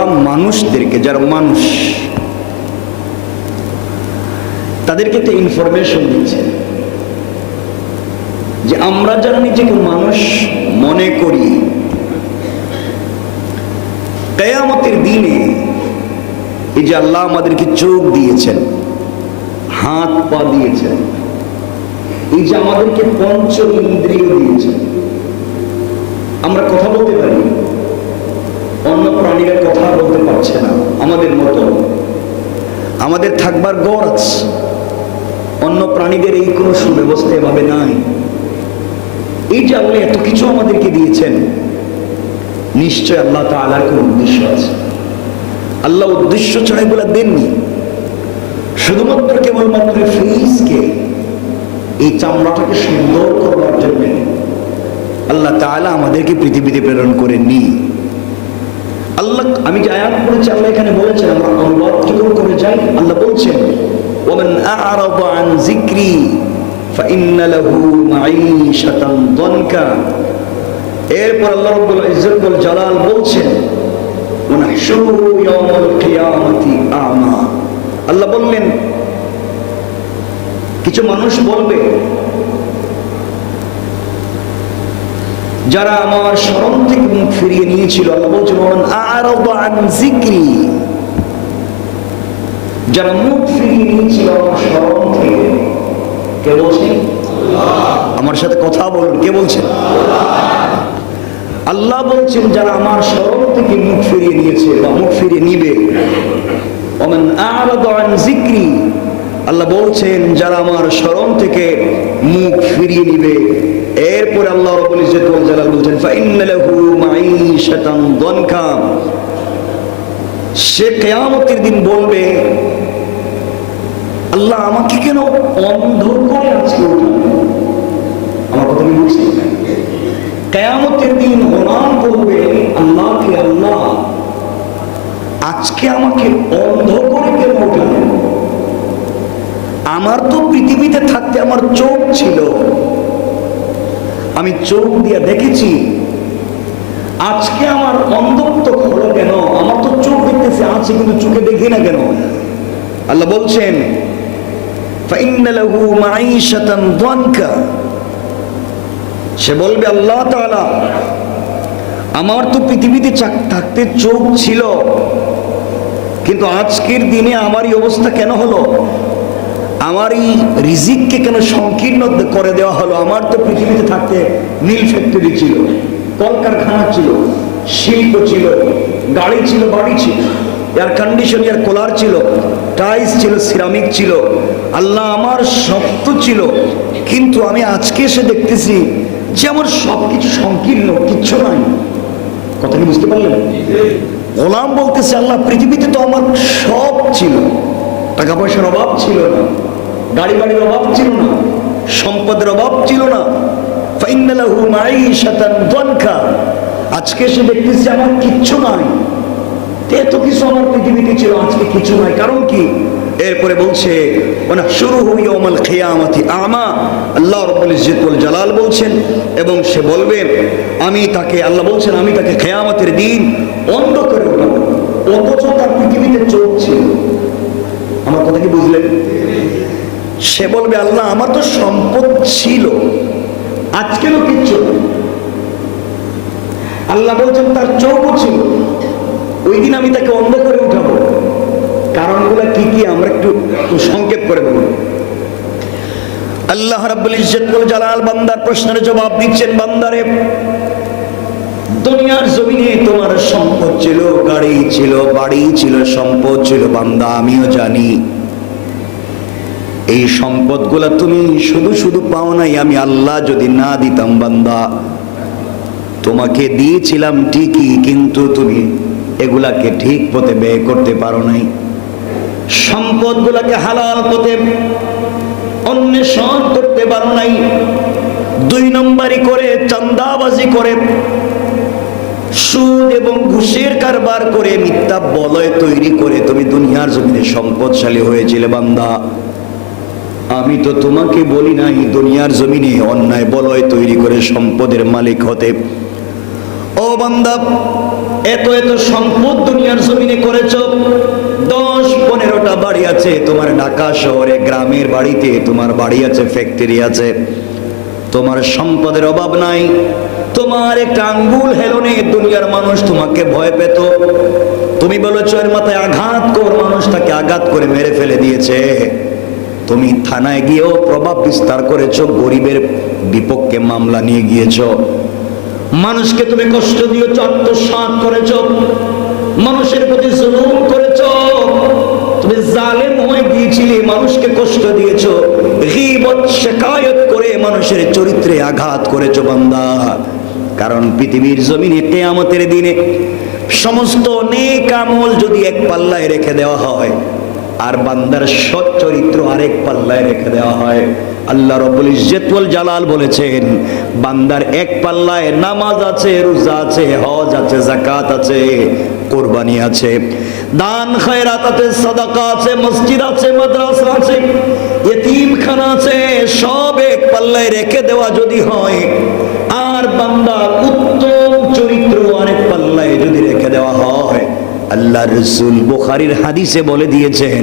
আল্লাহ মানুষদেরকে, যারা মানুষ, তাদেরকে একটা ইনফরমেশন দিচ্ছেন যে আমরা যারা নিজেকে মানুষ মনে করি, কিয়ামতের দিনে এই যে আল্লাহ আমাদেরকে চোখ দিয়েছেন, হাত পা দিয়েছেন, এই যে আমাদেরকে পঞ্চ ইন্দ্রিয় দিয়েছেন, আমরা কথা বলতে পারি, অন্য প্রাণীরা কথা বলতে পারছে না আমাদের মতো, আমাদের থাকবার গড় আছে, অন্য প্রাণীদের এই কোনো সুব্যবস্থা এভাবে নাই। এই যে আল্লাহ এত কিছু আমাদেরকে দিয়েছেন, নিশ্চয় আল্লাহ তাআলার কোনো উদ্দেশ্য আছে। আল্লাহ উদ্দেশ্য ছাড়া এগুলো দেননি, শুধুমাত্র কেবলমাত্র ফেসকে, এই চামড়াটাকে সুন্দর করবার জন্য আল্লাহ তাআলা আমাদেরকে পৃথিবীতে প্রেরণ করেননি। আল্লাহ, আমি যে আয়াত পড়েছি, আল্লাহ এখানে বলেছেন, আমরা অনুবাদ কিভাবে করে যাই, আল্লাহ বলছেন ওয়ামান আ'রাদা আন যিকরি ফাইন্না লাহু মাঈশাতান দানকা। এরপর আল্লাহ রাব্বুল ইজ্জত ওয়াল জালাল বলছেন ওয়া নাহশুরুহু ইয়াওমাল কিয়ামাতি আ'মা। আল্লাহ বললেন কিছু মানুষ বলবে যারা আমার স্মরণ থেকে মুখ ফিরিয়ে নিয়েছিল, আল্লাহ বলছেন ওয়ামান আ'রাদা আন যিকরি, যারা মুখ ফিরিয়ে নিয়েছিল আমার স্মরণ থেকে। কে বলছেন? আমার সাথে কথা বলুন, কে বলছেন? আল্লাহ বলছেন যারা আমার স্মরণ থেকে মুখ ফিরিয়ে নিয়েছে বা মুখ ফিরিয়ে নিবে। ওয়ামান আ'রাদা আন যিকরি, আল্লাহ বলছেন যারা আমার স্মরণ থেকে মুখ ফিরিয়ে নিবে। এরপর আল্লাহ রাব্বুল ইজ্জত ওয়াল জালাল বলছেন ফাইন্না লাহু মাঈশাতান দানকা, সে কিয়ামতের দিন বলবে আল্লাহ আমাকে কেন অন্ধ করে আজকে উঠালেন। আমার কথা কি বুঝছেন? কিয়ামতের দিন গোলাম বলবে আল্লাহকে, আল্লাহ আজকে আমাকে অন্ধ করে কেন উঠালেন? আমার তো পৃথিবীতে থাকতে আমার চোখ ছিল, আমি চোখ দিয়ে দেখেছি, আজকে আমার অন্ধত্ব হলো কেন? আমার তো চোখ দেখতেছে আছে কিন্তু চোখে দেখি না কেন? আল্লাহ বলছেন ফাইন্না লাহু মাঈশাতান দানকা, সে বলবে আল্লাহ তাআলা আমার তো পৃথিবীতে থাকতে চোখ ছিল, কিন্তু আজকের দিনে আমার এই অবস্থা কেন হলো? আমার এই রিজিককে কেন সংকীর্ণ করে দেওয়া হলো? আমার তো পৃথিবীতে থাকতে মিল ফ্যাক্টরি ছিল, কলকারখানা ছিল, শিল্প ছিল, গাড়ি ছিল, বাড়ি ছিল, এয়ার কন্ডিশন, এয়ার কুলার ছিল, টাইলস ছিল, সিরামিক ছিল, আল্লাহ আমার সব তো ছিল, কিন্তু আমি আজকে এসে দেখতেছি যে আমার সবকিছু সংকীর্ণ, কিচ্ছু নাই। কথা কি বুঝতে পারলেন? গোলাম বলতেছে আল্লাহ পৃথিবীতে তো আমার সব ছিল, টাকা পয়সার অভাব ছিল না, গাড়ি বাড়ির অভাব ছিল না, সম্পদের অভাব ছিল না, ফাইন্না লাহু মাঈশাতান দানকা, আজকে এসে দেখতেছি আমার কিচ্ছু নাই। এত কিছু আমার পৃথিবীতে ছিল, আজকে কিছু নাই, কারণ কি? এরপরে বলছে ওয়া নাহশুরুহু ইয়াওমাল কিয়ামাতি আ'মা, আল্লাহ রাব্বুল ইজ্জত ওয়াল জালাল বলছেন, এবং সে বলবে আমি তাকে, আল্লাহ বলছেন আমি তাকে কিয়ামতের দিন অন্ধ করে উঠাবো, অথচ তার পৃথিবীতে চোখ ছিল। আমার কথা কি বুঝলেন? সে বলবে আল্লাহ আমার তো সম্পদ ছিল, আজকেরও কিচ্ছু না। আল্লাহ বলছেন তার চোখও ছিল, ওই দিন আমি তাকে অন্ধ করে উঠাবো। কারণগুলো কি কি আমরা একটু সংক্ষেপ করে বলবো। আল্লাহ রাব্বুল ইজ্জত ওয়াল জালাল বান্দার প্রশ্নের জবাব দিচ্ছেন, বান্দারে দুনিয়ার জমিনে তোমার সম্পদ ছিল, গাড়ি ছিল, বাড়ি ছিল, সম্পদ ছিল, বান্দা আমিও জানি এই সম্পদগুলা তুমি শুধু শুধু পাও নাই, আমি আল্লাহ যদি না দিতাম বান্দা, তোমাকে দিয়েছিলাম ঠিকই, কিন্তু তুমি এগুলাকে ঠিক পথে ব্যয় করতে পারো নাই, সম্পদগুলাকে হালাল পথে অন্বেষণ করতে পারো নাই, 2 নম্বরি করে, চাঁদাবাজি করে, সুদ এবং ঘুষের কারবার করে, মিথ্যা বলয় তৈরি করে তুমি দুনিয়ার জমিনে সম্পদশালী হয়েছিলে বান্দা। আমি তো তোমাকে বলি নাই দুনিয়ার জমিনে অন্যায় বলয় তৈরি করে সম্পদের মালিক হতে। ও বান্দা, এত এত সম্পদ দুনিয়ার জমিনে করেছো, 10-15টা বাড়ি আছে তোমার ঢাকা শহরে, গ্রামের বাড়িতে তোমার বাড়ি আছে, ফ্যাক্টরি আছে, তোমার সম্পদের অভাব নাই। তোমার একটা আঙ্গুল হেলনে দুনিয়ার মানুষ তোমাকে ভয় পেত। তুমি বলেছো এর মাথায় আঘাত কর, মানুষ তাকে আঘাত করে মেরে ফেলে দিয়েছে। তুমি থানায় গিয়েও প্রভাব বিস্তার করেছো, গরিবের বিপক্ষে মামলা নিয়ে গিয়েছো, মানুষকে তুমি কষ্ট দিয়েছো, আত্মসাৎ করেছো, মানুষের প্রতি জুলুম করেছো, তুমি জালেম হয়ে গিয়েছিলে, মানুষকে কষ্ট দিয়েছো, গীবত শিকায়ত করে মানুষের চরিত্রে আঘাত করেছো বান্দা। কারণ পৃথিবীর জমিনে কিয়ামতের দিনে সমস্ত নেক আমল যদি এক পাল্লায় রেখে দেওয়া হয় আর বান্দার সৎ চরিত্র আরেক পাল্লায় রেখে দেওয়া হয়, আল্লাহ রাব্বুল ইজ্জত ওয়াল জালাল বলেছেন বান্দার এক পাল্লায় নামাজ আছে, রোজা আছে, হজ আছে, যাকাত আছে, কুরবানি আছে, দান খায়রাত আছে, সাদাকা আছে, মসজিদ আছে, মাদ্রাসা আছে, ইতিমখানা আছে, সব এক পাল্লায় রেখে দেওয়া যদি হয়, আর বান্দার উত্তম চরিত্র আরেক পাল্লায় যদি রেখে দেওয়া হয়, আল্লাহ রাসূল বুখারীর হাদিসে বলে দিয়েছেন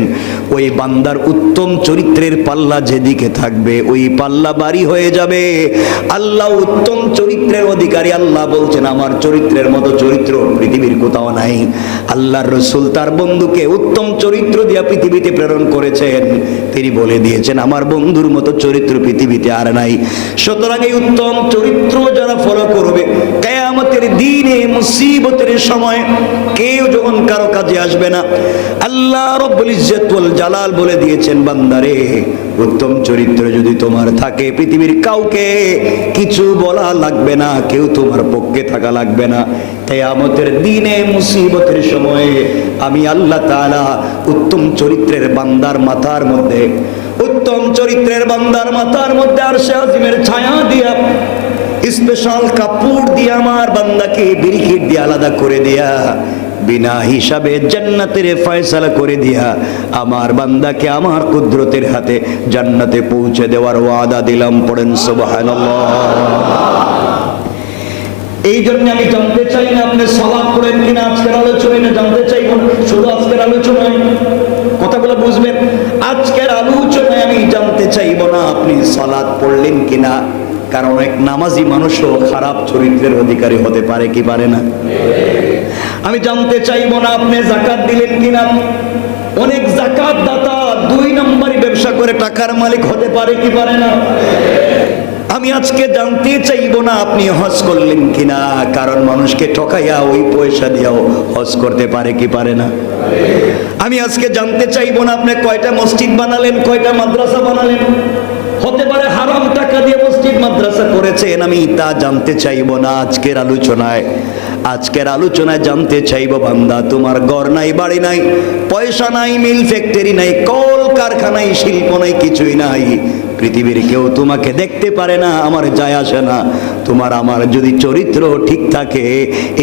ওই বান্দার উত্তম চরিত্রের পাল্লা যেদিকে থাকবে ওই পাল্লা ভারী হয়ে যাবে। আল্লাহ উত্তম চরিত্রের অধিকারী, আল্লাহ বলছেন আমার চরিত্রের মতো চরিত্র পৃথিবীর কোথাও নাই। আল্লাহর রাসূল তার বন্ধুকে উত্তম চরিত্র দিয়ে পৃথিবীতে প্রেরণ করেছেন, তিনি বলে দিয়েছেন আমার বন্ধুর মতো চরিত্র পৃথিবীতে আর নাই। সুতরাং এই উত্তম চরিত্র যারা ফলো করবে, কিয়ামতের দিনে মুসিবতের সময় কেউ যখন কারো কাজে আসবে না। আল্লাহ রাব্বুল ইজ্জত ওয়াল জালাল বলে দিয়েছেন বান্দারে উত্তম চরিত্র যদি তোমার থাকে পৃথিবীর কাউকে কিছু বলা লাগবে না, কেউ তোমার পক্ষে থাকা লাগবে না। কিয়ামতের দিনে মুসিবতের সময়ে আমি আল্লাহ তাআলা উত্তম চরিত্রের বান্দার মাথার মধ্যে, উত্তম চরিত্রের বান্দার মাথার মধ্যে আরশে আজিমের ছায়া দিয়া, স্পেশাল কাপড় দিয়ে আমার বান্দাকে বিরিকিট দিয়ে আলাদা করে দিয়া, বিনা হিসাবে জান্নাতের ফয়সালা করে দিয়া আমার বান্দাকে আমার কুদরতের হাতে জান্নাতে পৌঁছে দেওয়ার ওয়াদা দিলাম। পড়েন সুবহানাল্লাহ। এই জন্য আমি জানতে চাই না আপনি সালাত করেন কিনা আজকের আলোচনায়, না জানতে চাইব না, শুধু আজকের আলোচনায় কথাগুলো বুঝবেন। আজকের আলোচনায় আমি জানতে চাইব না আপনি সালাত পড়লেন কিনা, কারণ এক নামাজি মানুষও খারাপ চরিত্রের অধিকারী হতে পারে কি পারে না। আমি জানতে চাইব না আপনি যাকাত দিলেন কিনা, অনেক যাকাত দাতা 2 নম্বরই ব্যবসা করে টাকার মালিক হতে পারে কি পারে না। আমি আজকে জানতে চাইব না আপনি হজ করলেন কিনা, কারণ মানুষকে ঠকাইয়া ওই পয়সা দিয়েও হজ করতে পারে কি পারে না। আমি আজকে জানতে চাইব না আপনি কয়টা মসজিদ বানালেন, কয়টা মাদ্রাসা বানালেন, হতে পারে হারাম টাকা দিয়ে মসজিদ মাদ্রাসা করেছেন, আমি তা জানতে চাইব না আজকের আলোচনায়। আজকের আলোচনায় জানতে চাইব বান্দা তোমার ঘর নাই, বাড়ি নাই, পয়সা নাই, মিল ফ্যাক্টরি নাই, কল কারখানায় শিল্প নাই, কিছুই নাই, পৃথিবীর কেউ তোমাকে দেখতে পারে না, আমার যায় আসে না। তোমার আমার যদি চরিত্র ঠিক থাকে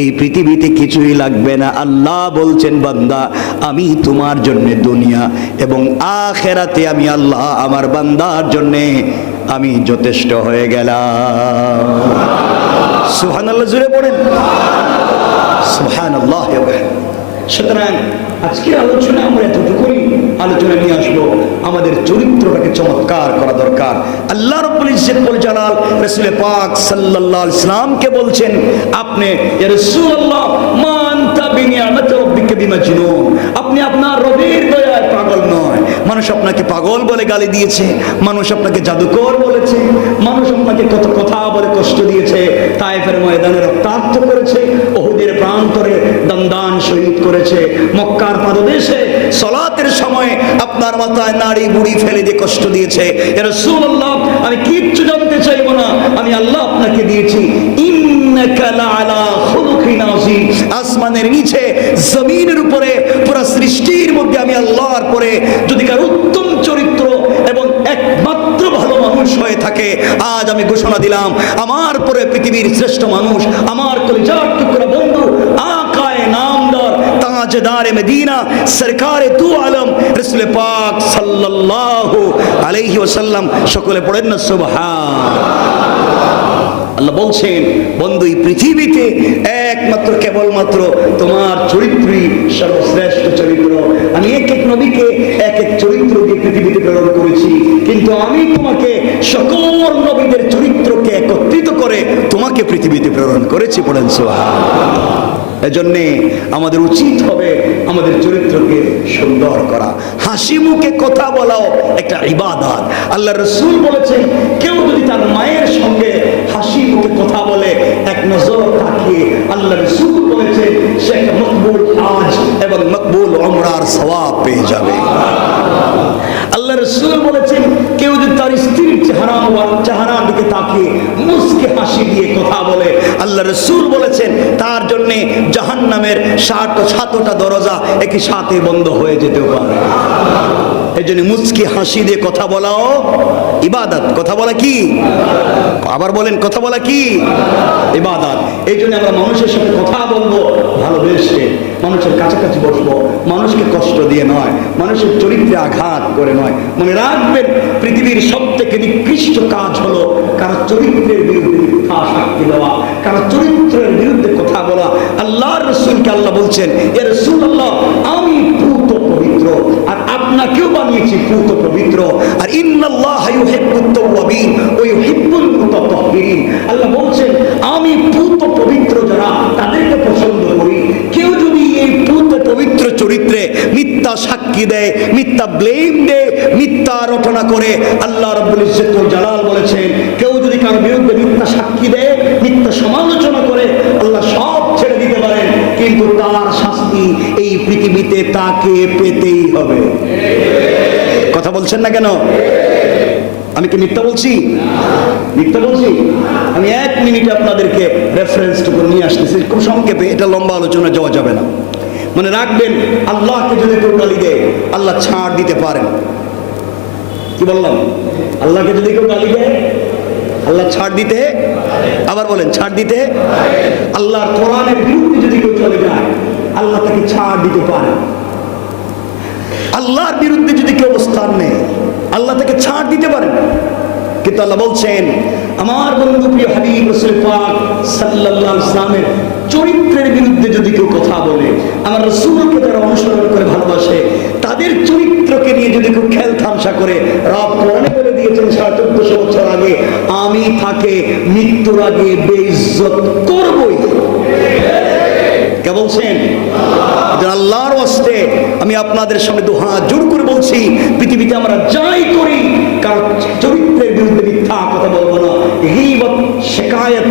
এই পৃথিবীতে কিছুই লাগবে না। আল্লাহ বলছেন বান্দা আমি তোমার জন্য দুনিয়া এবং আখিরাতে আমি আল্লাহ আমার বান্দার জন্য আমি যথেষ্ট হয়ে গেলাম। সুবহানাল্লাহ, জোরে পড়েন সুবহানাল্লাহ। সুতরাং আজকের আলোচনা আমরা এতটুকুই আলোচনা নিয়ে আসবো, আমাদের চরিত্রটাকে চমৎকার করা দরকার। আল্লাহ রাব্বুল ইজ্জত ওয়াল জালাল রাসূল পাক সাল্লাল্লাহু আলাইহি সাল্লামকে বলছেন আপনি ইয়া রাসূলুল্লাহ মা আনতা বিনিআমাতি রাব্বিকা বিমাজনুন, আপনি আপনার রবের দয়ায় পাগল নয়। মানুষ আপনাকে পাগল বলে গালি দিয়েছে, মানুষ আপনাকে জাদুকর বলেছে, মানুষ আপনাকে কত কথা বলে কষ্ট দিয়েছে, তায়েফের ময়দানে রক্তাক্ত করেছে, উহুদের প্রান্তরে দমদান শহীদ করেছে, মক্কার পাদদেশে সালাতের সময় আপনার মাথায় নাড়ি বুড়ি ফেলে দিয়ে কষ্ট দিয়েছে। ইয়া রাসূলুল্লাহ আমি কিচ্ছু জানতে চাইবো না, আমি আল্লাহ আপনাকে দিয়েছি ইন্নাকা লাআলা খুলুকিন আযীম। আসমানের নিচে জমিনের উপরে পুরো সৃষ্টির মধ্যে আমি আল্লাহর পরে যদি কার উত্তম চরিত্র এবং একমাত্র ভালো মানুষ হয়ে থাকে, আজ আমি ঘোষণা দিলাম আমার পরে পৃথিবীর শ্রেষ্ঠ মানুষ, আমার কলিজার টুকরা বন্ধু, আকায়ে নামদার, তাজদারে মদিনা, সরকারে দু আলম রাসূল পাক সাল্লাল্লাহু আলাইহি ওয়াসাল্লাম। সকলে পড়েন না সুবহান। আল্লাহ বলছেন, বন্ধু এই পৃথিবীতে একমাত্র কেবলমাত্র তোমার চরিত্রই সর্বশ্রেষ্ঠ চরিত্র। আমি এক এক নবীকে এক এক চরিত্র দিয়ে পৃথিবীতে প্রেরণ করেছি, কিন্তু আমি তোমাকে সকল নবীদের চরিত্রকে একত্রিত করে তোমাকে পৃথিবীতে প্রেরণ করেছি। পড়েন সুবহানাল্লাহ। এজন্য আমাদের উচিত হবে আমাদের চরিত্রকে সুন্দর করা। হাসি মুখে কথা বলাও একটা ইবাদত। আল্লাহ রাসূল বলেছেন, কেউ যদি তার মায়ের সঙ্গে হাসি মুখে কথা বলে, এক নজর তাকিয়ে, আল্লাহ রাসূল বলেছেন সে একটা মকবুল হজ এবং মকবুল উমরার সওয়াব পেয়ে যাবে। আল্লাহ রাসূল বলেছেন, কেউ যদি তার স্ত্রীর চেহারার দিকে তাকিয়ে মুস্কে হাসি দিয়ে কথা বলে, আল্লাহ রাসূল বলেছেন তার জন্য জাহান্নামের ৭টা দরজা একই সাথে বন্ধ হয়ে যেতে পারে। এই জন্য মুস্কি হাসি দিয়ে কথা বলাও ইবাদত। কথা বলা কি? আবার বলেন, কথা বলা কি? ইবাদত। এই জন্য আমরা মানুষের সাথে কথা বলবো ভালোবেসে, মানুষের কাছাকাছি বসবো, মানুষকে কষ্ট দিয়ে নয়, মানুষের চরিত্রে আঘাত করে নয়। মনে রাখবেন, পৃথিবীর সব থেকে নিকৃষ্ট কাজ হলো কারো চরিত্রের বিরুদ্ধে মিথ্যা সাক্ষী দেওয়া, কারো চরিত্রের বিরুদ্ধে কথা বলা। আল্লাহর রাসূলকে আল্লাহ বলছেন, ইয়া রাসূলুল্লাহ, আমি পূত পবিত্র আর আপনাকেও বানিয়েছি পূত পবিত্র, আর ইন্নাল্লাহা ইউহিব্বুত তাওয়াবিন ওয়া ইউহিব্বুল মুতাতাহহিরিন। আল্লাহ বলছেন, আমি পূত পবিত্র যারা তাদেরকে পছন্দ করি। কেউ যদি এই পূত পবিত্র চরিত্রে মিথ্যা সাক্ষী দেয়, মিথ্যা ব্লেম দেয়, মিথ্যা রটনা করে, আল্লাহ রাব্বুল ইজ্জত ওয়াল জালাল বলেছেন, কেউ যদি কারো বিরুদ্ধে মিথ্যা সাক্ষী দেয়, মিথ্যা সমালোচনা করে, আল্লাহ সব ছেড়ে দিতে পারেন, কিন্তু তার শাস্তি এই পৃথিবীতে তাকে পেতেই হবে। কথা বলছেন না কেন? আমি কি মিথ্যা বলছি? মিথ্যা বলছি? আমি 1 মিনিটে আপনাদেরকে রেফারেন্সটুকু নিয়ে আসতেছি, খুব সংক্ষেপে, এটা লম্বা আলোচনা যাওয়া যাবে না। মনে রাখবেন, আল্লাহকে যদি কেউ গালি দেয়, আল্লাহ ছাড় দিতে পারেন। কি বললাম? আল্লাহকে যদি কেউ গালি দেয়, আল্লাহ ছাড় দিতে, আবার বলেন ছাড় দিতে। আল্লাহর কোরআনের বিরুদ্ধে যদি কেউ চলে যায়, আল্লাহ তাকে ছাড় দিতে পারে। আল্লাহর বিরুদ্ধে যদি কেউ অবস্থান নেয়, আল্লাহ তাকে ছাড় দিতে পারেন। কিন্তু আল্লাহ বলছেন, আমার বন্ধু প্রিয় হাবিব রাসূল পাক সাল্লাল্লাহু আলাইহি ওয়াসাল্লামের চরিত্রের বিরুদ্ধে যদি কেউ কথা বলে, আমার রাসূলকে যারা অনুসরণ করে ভালোবাসে, তাদের চরিত্রকে নিয়ে যদি কেউ খেল তামাশা করে, রব কোরআনে বলে দিয়েছেন 1450 বছর আগে, আমি তাকে মৃত্যুর আগে বেইজ্জত করবই। কে বলছেন? আল্লাহর ওয়াস্তে আমি আপনাদের সামনে দুহাত জোড় করে বলছি, পৃথিবীতে আমরা যাই করি, কারণ চরিত্রের বিরুদ্ধে মিথ্যা কথা বলবো না। গীবত, শিকায়াত,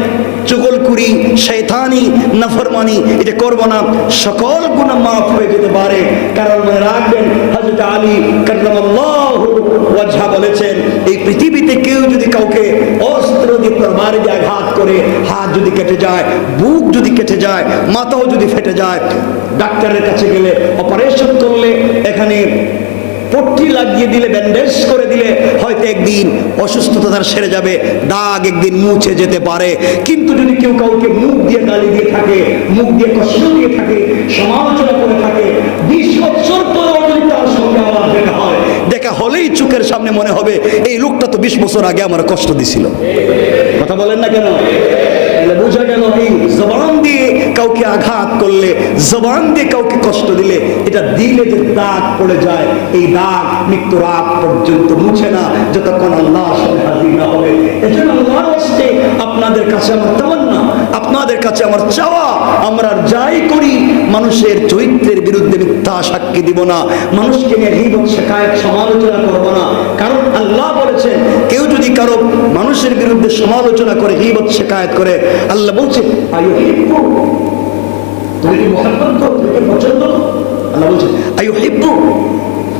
চুগলখুরি, শয়তানি, নাফরমানি এটা করবো না। সকল গুনাহ মাফ হয়ে যেতে পারে। কারণ মনে রাখবেন, হযরত আলী কাররামাল্লাহু ওয়াজহা বলেছেন, এই পৃথিবীতে কেউ যদি কাউকে অস্ত্র দিয়ে তরবারি দিয়ে আঘাত করে, হাত যদি কেটে যায়, বুক যদি কেটে যায়, মাথাও যদি ফেটে যায়, ডাক্তারের কাছে গেলে, অপারেশন করলে, এখানে পট্টি লাগিয়ে দিলে, ব্যান্ডেজ করে দিলে, হয়তো একদিন অসুস্থতা তার সেরে যাবে, দাগ একদিন মুছে যেতে পারে। কিন্তু যদি কেউ কাউকে মুখ দিয়ে গালি দিয়ে থাকে, মুখ দিয়ে কষ্ট দিয়ে থাকে, সমালোচনা করে থাকে, 20 বছর পরেও যদি তার সঙ্গে আবার দেখা হয়, দেখা হলেই চোখের সামনে মনে হবে এই লোকটা তো 20 বছর আগে আমার কষ্ট দিছিল। কথা বলেন না কেন? বোঝা গেল, এই জবান দিয়ে কাউকে আঘাত করলে, জবান দিয়ে কাউকে কষ্ট দিলে, এটা দিলে যে দাগ পড়ে যায়, এই দাগ মৃত্যুর আগ পর্যন্ত মুছে না, যতক্ষণ আল্লাহ সামনে হাজির না হবে। এজন্য আল্লাহর ওয়াস্তে আপনাদের কাছে আমার তামান্না, আপনাদের কাছে আমার চাওয়া, আমরা যাই করি মানুষের চরিত্রের বিরুদ্ধে মিথ্যা সাক্ষী দিব না, মানুষকে নিয়ে গীবত, শিকায়াত, সমালোচনা করব না। কারণ আল্লাহ বলেছেন, কেউ যদি কারো মানুষের বিরুদ্ধে সমালোচনা করে, গীবত, শিকায়াত করে, আল্লাহ বলছেন, আইয়ুহিব্বু, তুমি কি মুহাব্বত করো, তুমি কি পছন্দ করো? আল্লাহ বলছেন, আইয়ুহিব্বু,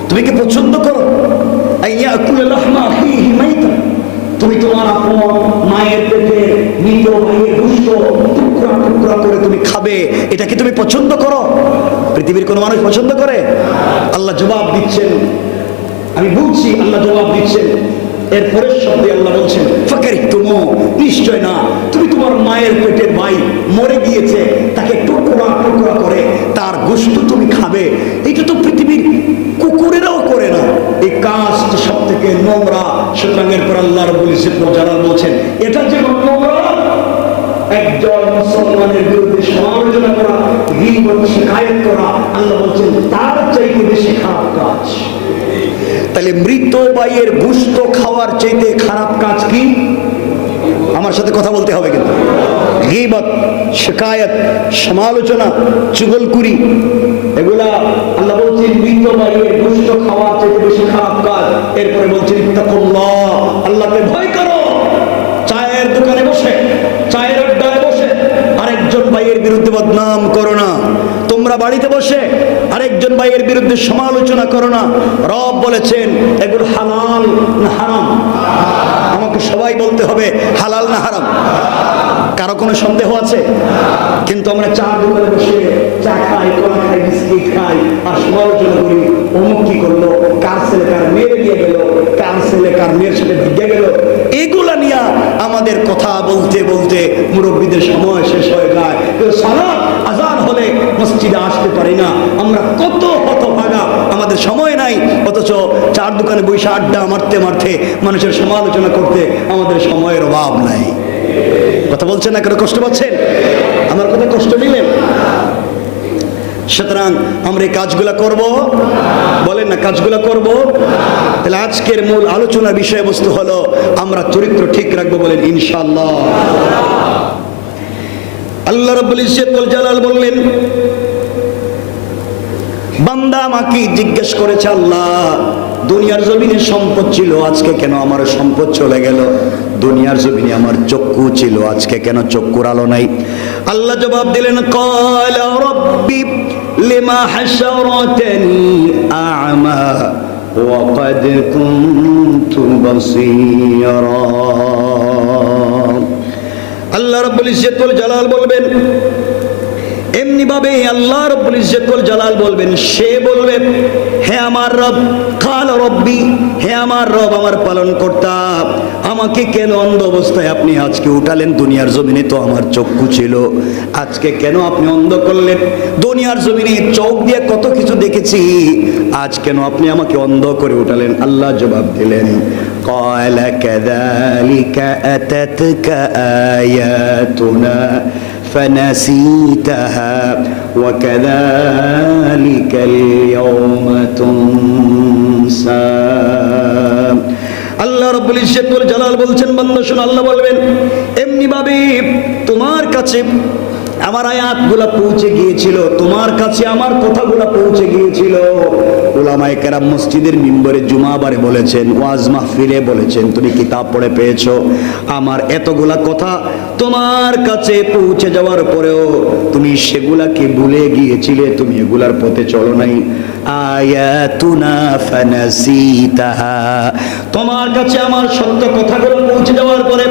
তুমি কি পছন্দ করো? আইয়াকুলা লাহমা আখিহি মাইতা, তুমি তোমার আপন মায়ের পেটে মৃত ভাইয়ের গোশত টুকরা টুকরা করে তুমি খাবে, এটা কি তুমি পছন্দ করো? পৃথিবীর কোন মানুষ পছন্দ করে? আল্লাহ জবাব দিচ্ছেন, আমি বলছি, আল্লাহ জবাব দিচ্ছেন। এরপরে শব্দে আল্লাহ বলছেন, ফাকারিহতুমু, নিশ্চয় না, তুমি তোমার মায়ের পেটের ভাই মরে গিয়েছে, তাকে টুকরা টুকরা করে তার গোশত তুমি খাবে। এটা তো পৃথিবীর কুকুরেরাও করে না। এই কাজটি সব থেকে নোংরা। সুতরাং এরপর আল্লাহ রাব্বুল ইজ্জত ওয়াল জালাল বলছেন, এটা যেমন নোংরা, একজন মুসলমানের বিরুদ্ধে সমালোচনা করা, গীবত শিকায়ত করা, আল্লাহ বলছেন তার চাইতে বেশি খারাপ কাজ। তাহলে মৃত ভাইয়ের গোশত খাওয়ার চাইতে খারাপ কাজ কি? আমার সাথে কথা বলতে হবে কিন্তু। গীবত, শিকায়ত, সমালোচনা, চুগলখুরি, এগুলা আল্লাহ বলছেন মৃত ভাইয়ের গোশত খাওয়ার চাইতে বেশি খারাপ কাজ। এরপরে বলছেন ইত্তাকুল্লাহ, আল্লাহকে ভয় করো। চায়ের দোকানে বসে, চায়ের আড্ডায় বসে আরেকজন ভাইয়ের বিরুদ্ধে বদনাম করো না। তোমরা বাড়িতে বসে আরেকজন ভাইয়ের বিরুদ্ধে সমালোচনা করো না। রব বলেছেন এগুলো হালাল না হারাম? আমাকে সবাই বলতে হবে হালাল না হারাম। কারো কোনো সন্দেহ আছে? কিন্তু আমরা চার দোকানে বসে চা খাই, কলা খাই, বিস্কিট খাই আর সমালোচনা করি। অমুক কি করলো, কার ছেলে কার মেয়ে দিয়ে গেল, কার ছেলে কার মেয়ের সাথে ভিগে গেল, এগুলা নিয়ে আমাদের কথা বলতে বলতে মুরব্বীদের সময় শেষ হয়ে যায়। সালাত আযান হলে মসজিদে আসতে পারি না। আমরা কত হতভাগা, আমাদের সময় নাই, অথচ চার দোকানে বসে আড্ডা মারতে মারতে মানুষের সমালোচনা করতে আমাদের সময়ের অভাব নাই। কথা বলছেন না? কেন কষ্ট পাচ্ছেন? আমার কথা কষ্ট নিলেন? সুতরাং আমরা এই কাজগুলা করব, বলেন না কাজগুলা করব। তাহলে আজকের মূল আলোচনার বিষয়বস্তু হলো আমরা চরিত্র ঠিক রাখবো, বলেন ইনশাআল্লাহ। আল্লাহ রাব্বুল ইজ্জত ওয়াল জালাল বললেন, বান্দা আমাকে জিজ্ঞেস করেছে, আল্লাহ দুনিয়ার জমিনে সম্পদ ছিল, আজকে কেন আমার সম্পদ চলে গেল? দুনিয়ার জমিনে আমার চক্ষু ছিল, আজকে কেন চক্ষুর আলো নাই? আল্লাহ জবাব দিলেন, ক্বালা রাব্বি লিমা হাশারাতানি আ'মা ওয়া ক্বাদ কুনতু বাসীরা। আল্লাহ রাব্বুল ইজ্জত ওয়াল জালাল বলবেন, এমনি ভাবে আল্লাহ রাব্বুল ইজ্জত ওয়াল জালাল বলবেন, সে বলবে হে আমার রব, কাল রব্বি, হে আমার রব, আমার পালনকর্তা, আমাকে কেন অন্ধ অবস্থায় আপনি আজকে উঠালেন? দুনিয়ার জমিনে তো আমার চক্ষু ছিল, আজকে কেন আপনি অন্ধ করলেন? দুনিয়ার জমিনে চোখ দিয়ে কত কিছু দেখেছি, আজ কেন আপনি আমাকে অন্ধ করে উঠালেন? আল্লাহ জবাব দিলেন, ক্বালা কাযালিকা আতাতকা আয়াতুনা فنسيتها وكذلك اليوم تنسى। আল্লাহ রাব্বুল ইজ্জত ওয়াল জালাল বলছেন, বান্দা শোনো, আল্লাহ বলবেন এমনি ভাবে তোমার কাছে আমার আয়াতগুলো পৌঁছে গিয়েছিল, তোমার কাছে আমার কথাগুলো পৌঁছে গিয়েছিল। উলামায়ে কেরাম মসজিদের মিম্বরে জুমাবারে বলেছেন, ওয়াজ মাহফিলে বলেছেন, তুমি কিতাব পড়ে পেয়েছো, আমার এতগুলা কথা তোমার কাছে পৌঁছে যাওয়ার পরেও তুমি সেগুলাকে ভুলে গিয়েছিলে, তুমি এগুলার পথে চলো নাই। আয়াতুনা ফানাসিতাহা, তোমার কাছে আমার সত্য কথাগুলো পৌঁছে যাওয়ার পরে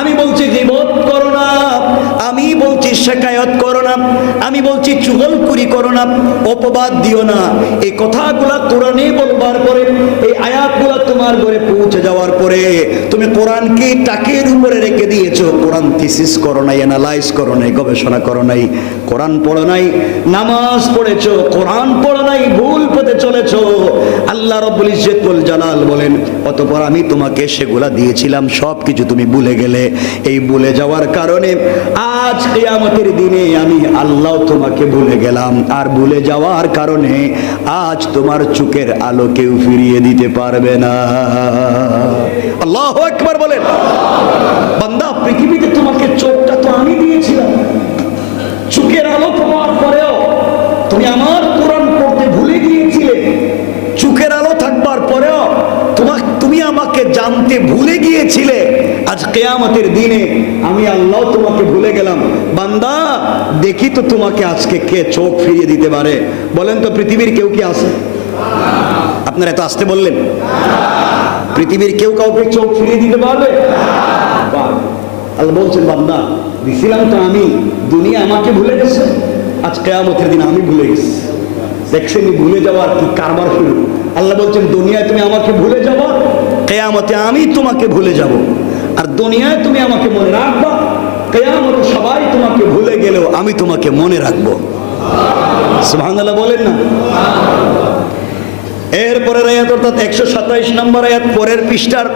আমি বলছি গীবত করো না, আমি বলছি শিকায়ত করো না, আমি বলছি চুগলখুরি করো না, অপবাদ দিও না, এই কথাগুলা কোরআনে বলবার পরে, এই আয়াতগুলা তোমার ঘরে পৌঁছে যাওয়ার পরে তুমি কোরআনকে টাকের উপরে রেখে দিয়েছো। কোরআন থিসিস করো নাই, অ্যানালাইজ করো নাই, গবেষণা করো নাই, কোরআন পড়ো নাই, নামাজ পড়েছো, কোরআন পড়ো নাই, ভুল পথে চলেছো। আল্লাহ রাব্বুল ইজ্জত ওয়াল জালাল বলেন, অতঃপর আমি তোমাকে সেগুলা দিয়েছিলাম, সব কিছু তুমি ভুলে গেলে। এই ভুলে যাওয়ার কারণে আজ কিয়ামতের দিনে আমি আল্লাহ তোমাকে ভুলে গেলাম, আর ভুলে যাওয়ার কারণে আজ তোমার চোখের আলো কেউ ফিরিয়ে দিতে পারবে না। আল্লাহু আকবার বলেন। বান্দা, পৃথিবীতে তোমাকে চোখটা তো আমি দিয়েছিলাম, চোখের আলো পাওয়ার পরেও তুমি আমার কোরআন পড়তে ভুলে গিয়েছিলে। চোখের আলো থাকবার পরেও তুমি আমাকে জানতে ভুলে গিয়েছিলে। আজ কিয়ামতের দিনে আমি আল্লাহ তোমাকে ভুলে গেলাম। বান্দা, দেখি তো তোমাকে আজকে কে চোখ ফিরিয়ে দিতে পারে? বলেন তো, পৃথিবীর কেউ কি আছে? আপনারা এত আসতে বললেন, পৃথিবীর কেউ কাউকে চোখ ফিরিয়ে দিতে পারবে? আল্লাহ বলছেন, বান্দা দিছিলাম তো আমি, দুনিয়া আমাকে ভুলে গেছে, আজ কিয়ামতের দিন আমি ভুলে গেছি। দেখছেন ভুলে যাওয়ার কি কারবার শুরু। আল্লাহ বলছেন, দুনিয়ায় তুমি আমাকে ভুলে যাবো, কিয়ামতে আমি তোমাকে ভুলে যাব। আর দুনিয়ায় তুমি আমাকে মনে রাখবা, কিয়ামতে সবাই তোমাকে ভুলে গেলেও আমি তোমাকে মনে রাখবো। সুবহানাল্লাহ বলেন না? এরপরের আয়াত অর্থাৎ 127 নম্বর আয়াত পরের পৃষ্ঠার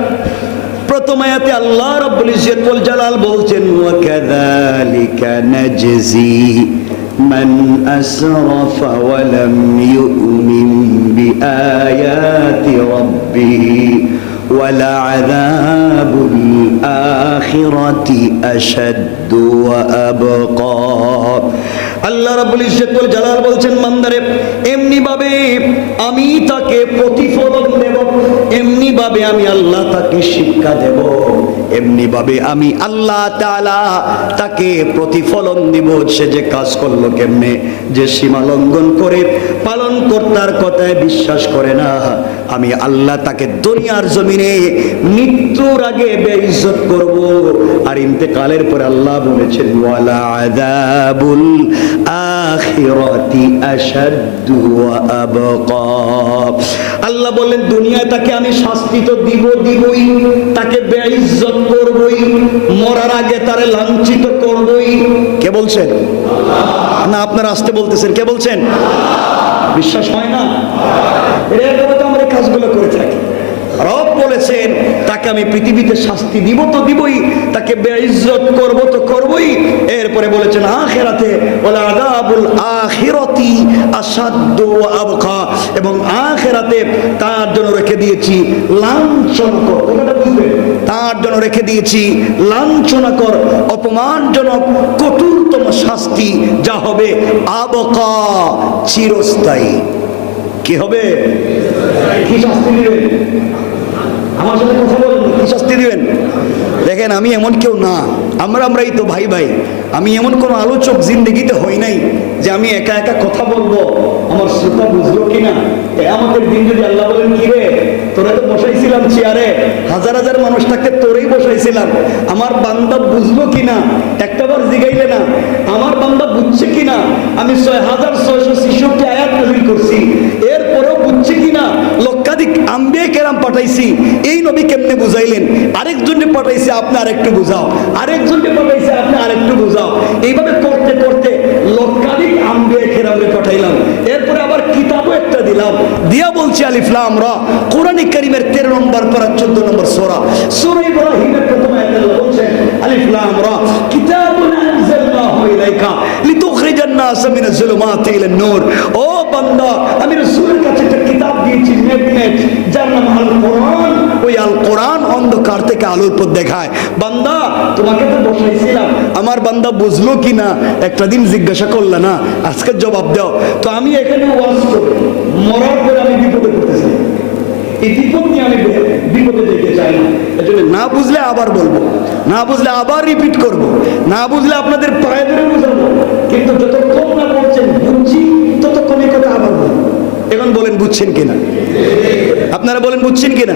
প্রথম আয়াতে আল্লাহ রাব্বুল ইজ্জত ওয়াল জালাল বলছেন ওয়া কাযালিকা নাজজি মান আসরাফা ওয়া লাম ইউমিন বিআয়াতি রাব্বিহি ওয়া লা'যাবুল আখিরাতি আশাদ্দু ওয়া আবকা। আল্লাহ রাব্বুল ইজ্জত ওয়াল জালাল বলছেন বান্দারে এমনি ভাবে আমি তাকে প্রতিফলন দেব, এমনি ভাবে আমি আল্লাহ তাকে শিক্ষা দেব, এমনি ভাবে আমি আল্লাহ তাআলা তাকে প্রতিফলন দিব। সে যে কাজ করলো কেমনে, যে সীমা লঙ্ঘন করে পালন কর্তার কথায় বিশ্বাস করে না, আমি আল্লাহ তাকে দুনিয়ার জমিনে মৃত্যুর আগে বেইজ্জত করব। আর ইন্তেকালের পরে আল্লাহ বলেছেন ওয়ালা আযাবুল আখিরাতি আশাদ্দু ওয়া আবকা। আল্লাহ বলেন দুনিয়ায় তাকে আমি শাস্তি তো দিবই, তাকে বেইজ্জত করবই, মরার আগে তারে লাঞ্ছিত করবই। কে বলছেন? না আপনারা আসতে বলতেছেন, কে বলছেন? বিশ্বাস হয় না? এরপরে তো আমরা কাজগুলো করে থাকি। রব বলেছেন তাকে আমি পৃথিবীতে শাস্তি দিব তো দিবই, তাকে বেইজ্জত করব তো করবই। এরপরে বলেছেন আখিরাতে ওয়ালা আযাবুল আখিরাতি আশাদ্দু ওয়া আবকা, এবং আখিরাতে তার জন্য রেখে দিয়েছি লাঞ্ছনাকর, কথাটা বুঝবেন, তার জন্য রেখে দিয়েছি লাঞ্ছনাকর অপমানজনক কঠোরতম শাস্তি, যা হবে আবকা, চিরস্থায়ী। কি হবে? কি শাস্তি দিবেন? আমার সাথে কথা বলুন, কি শাস্তি দিবেন? দেখেন আমি এমন কেউ না, আমরাই তো ভাই ভাই। আমি এমন কোন আলোচক জিন্দেগিতে হই নাই যে আমি একা একা কথা বলবো, আমার শ্রোতা বুঝলো কিনা। আমাদের দিন যদি আল্লাহ বলেন কি রে তোরা তো বসাইছিলাম চেয়ারে, হাজার হাজার মানুষ থাকতে তোরেই বসাইছিলাম, আমার বান্দা বুঝলো কিনা একটাবার জিগাইলে না, আমার বান্দা বুঝছে কিনা, আমি 6666 আয়াত নাযিল করছি এরপরেও বুঝছে কিনা, লক্ষাধিক আম্বিয়া কেরাম পাঠাইছি, এই নবী কেমনে বুঝাইলেন, আরেকজনকে পাঠাইছে আপনি আরেকটু বুঝাও, আরেকজনকে পাঠাইছে আপনি আরেকটু বুঝাও, এইভাবে করতে করতে লক্ষাধিক আম্বিয়া কেরামকে পাঠাইলাম। এরপরে আবার কিতাবও একটা দিলাম, দিয়া বলছি আলিফ লাম রা, কোরআন কারীমের 13 নম্বর পারা 14 নম্বর সূরা, সূরা ইব্রাহিমের প্রথম আয়াতে আল্লাহ বলছেন আলিফ লাম রা কিতাবুন আনজালনাহু ইলাইকা লিতুখরিজান নাস মিনাজ যুলুমাতি ইলান নূর। ও বান্দা আমি রাসূলের কাছে একটা কিতাব দিয়েছি ম্যাগনেট, যার নাম আল কোরআন। ওই আল কোরআন অন্ধকার থেকে আলোর পথ দেখায়। বান্দা তোমাকে তো বসাইছিলাম, আমার বান্দা বুঝলো কিনা একটা দিন জিজ্ঞাসা করলে না, আজকে জবাব দাও। তো আমি এখানে ওয়াজ করি, মরার পরে আমি বিপদে পড়তেছি, এই বিপদ নিয়ে আমি বিপদে যেতে চাই না। এজন্য না বুঝলে আবার বলবো, না বুঝলে আবার রিপিট করব, না বুঝলে আপনাদের পায়ে ধরে বুঝাবো, কিন্তু যতক্ষণ না বলছেন বুঝছি ততক্ষণ এই কথা আবার বলবো। এখন বলেন বুঝছেন কিনা? আপনারা বলেন বুঝছেন কিনা?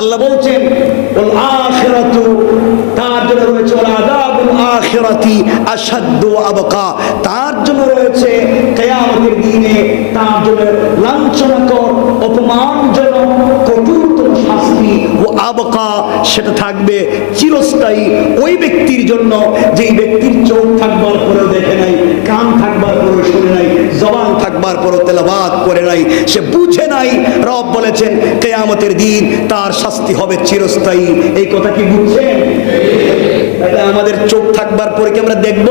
আল্লাহ বলছেন ওয়াল আখিরাতু, তার জন্য রয়েছে ওয়াল আযাবুল আখিরাতি আশাদ্দু ওয়া আবকা, তার জন্য রয়েছে কিয়ামতের দিনে তার জন্য লাঞ্ছনাকর অপমানজনক কঠোরতম শাস্তি, ও আবকা, সেটা থাকবে চিরস্থায়ী ওই ব্যক্তির জন্য যেই ব্যক্তির চোখ থাকবার পরেও দেখে নাই, কান থাকবার পরেও শুনে নাই, জবান থাকবার পরেও তেলাওয়াত করে নাই, সে বুঝে নাই। রব বলেছেন কিয়ামতের দিন তার শাস্তি হবে চিরস্থায়ী। এই কথা কি বুঝছেন? আমাদের চোখ থাকবার পরে কি আমরা দেখব?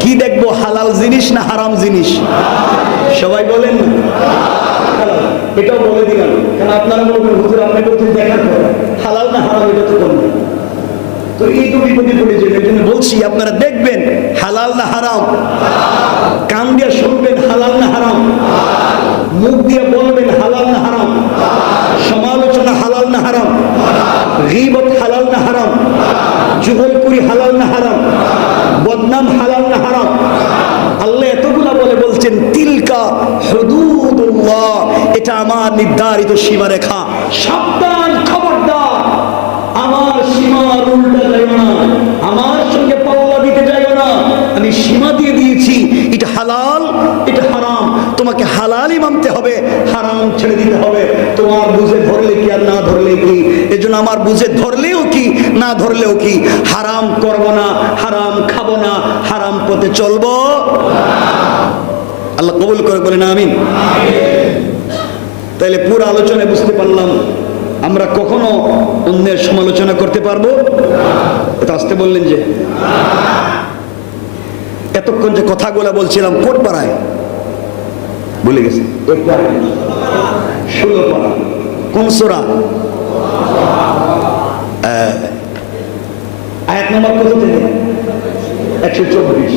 কি দেখব? হালাল জিনিস না হারাম জিনিস? সবাই বলেন না। এটাও বলে দিলাম, কারণ আপনারা বলবেন হুজুর আপনি বলছেন দেখার পর হালাল না হারাম এটা তো বলবেন, তো এই তো বিপদে পড়ে যাবে। এই জন্য বলছি আপনারা দেখবেন হালাল না হারাম, কান দিয়ে শুনবেন হালাল না হারাম, মুখ দিয়ে বলবেন হালাল না হারাম, সমালোচনা হালাল না হারাম, গীবত হালাল না হারাম, জুগলপুরি হালাল না হারাম, বদনাম হালাল না হারাম। আল্লাহ এতগুলা বলে বলছেন তিলকা হুদুদুল্লাহ, এটা আমার নির্ধারিত সীমারেখা, সাবধান, খবরদার, আমার সীমার উল্টা যাইও না, আমার সঙ্গে পাল্লা দিতে যাইও না। আমি সীমা দিয়ে দিয়েছি, এটা হালাল এটা হারাম, তোমাকে হালালই মানতে হবে, হারাম ছেড়ে দিতে হবে। তোমার বুঝে ধরলে কি আর না ধরলে কি? এজন্য আমার বুঝে ধরলেও কি না ধরলেও কি, হারাম করব না, হারাম খাবো না, হারাম পথে চলবো। আল্লাহ কবুল করে বলেন আমিন। তাইলে পুরো আলোচনায় বুঝতে পারলাম আমরা কখনো অন্যের সমালোচনা করতে পারবো? এটা আসতে বললেন যে এতক্ষণ যে কথাগুলো বলছিলাম কোট পাড়ায় ভুলে গেছি, 16 পাড়া কোন সূরা? আয়াত নম্বর কত থেকে? 124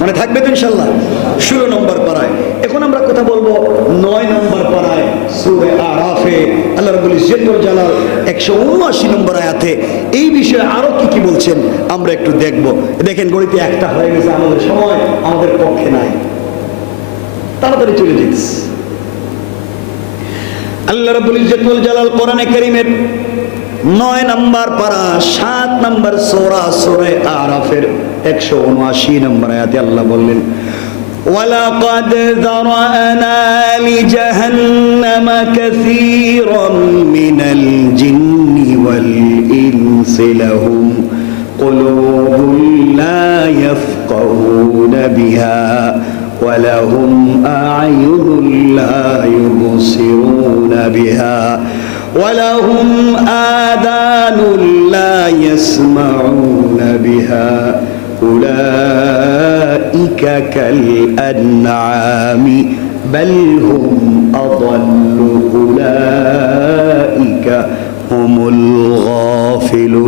মানে থাকবে তো ইনশাল্লাহ 16 নম্বর পারায়। এখন আমরা কথা বলবো 9 নম্বর পারায় সূরা আরাফে আল্লাহ রাব্বুল ইজ্জত ওয়াল জালাল 179 নম্বর আয়াতে এই বিষয়ে আরো কি কি বলছেন আমরা একটু দেখব। দেখেন গণিতে একটা হয়ে গেছে, আমাদের সময় আমাদের পক্ষে নাই, তাড়াতাড়ি চলে যেতেছে। আল্লাহ রাব্বুল ইজ্জত ওয়াল জালাল কোরআনে কারীমের 9 নম্বর পারা 7 নম্বর সূরা সূরা আরাফের 179 নম্বর আয়াতে আল্লাহ বললেন, ওয়ালাকাদ যারানা লিজাহান্নামা কাসীরাম মিনাল জিন্নি ওয়াল ইনসি লাহুম কুলুবুন লা ইয়াফকাহুনা বিহা ওয়া লাহুম আ'য়ুনুন লা ইউবসিরুনা বিহা وَلَهُمْ آذَانٌ لَا يَسْمَعُونَ بِهَا أُولَئِكَ كَالْأَنْعَامِ بَلْ هُمْ أَضَلُّ أُولَئِكَ هُمُ الْغَافِلُونَ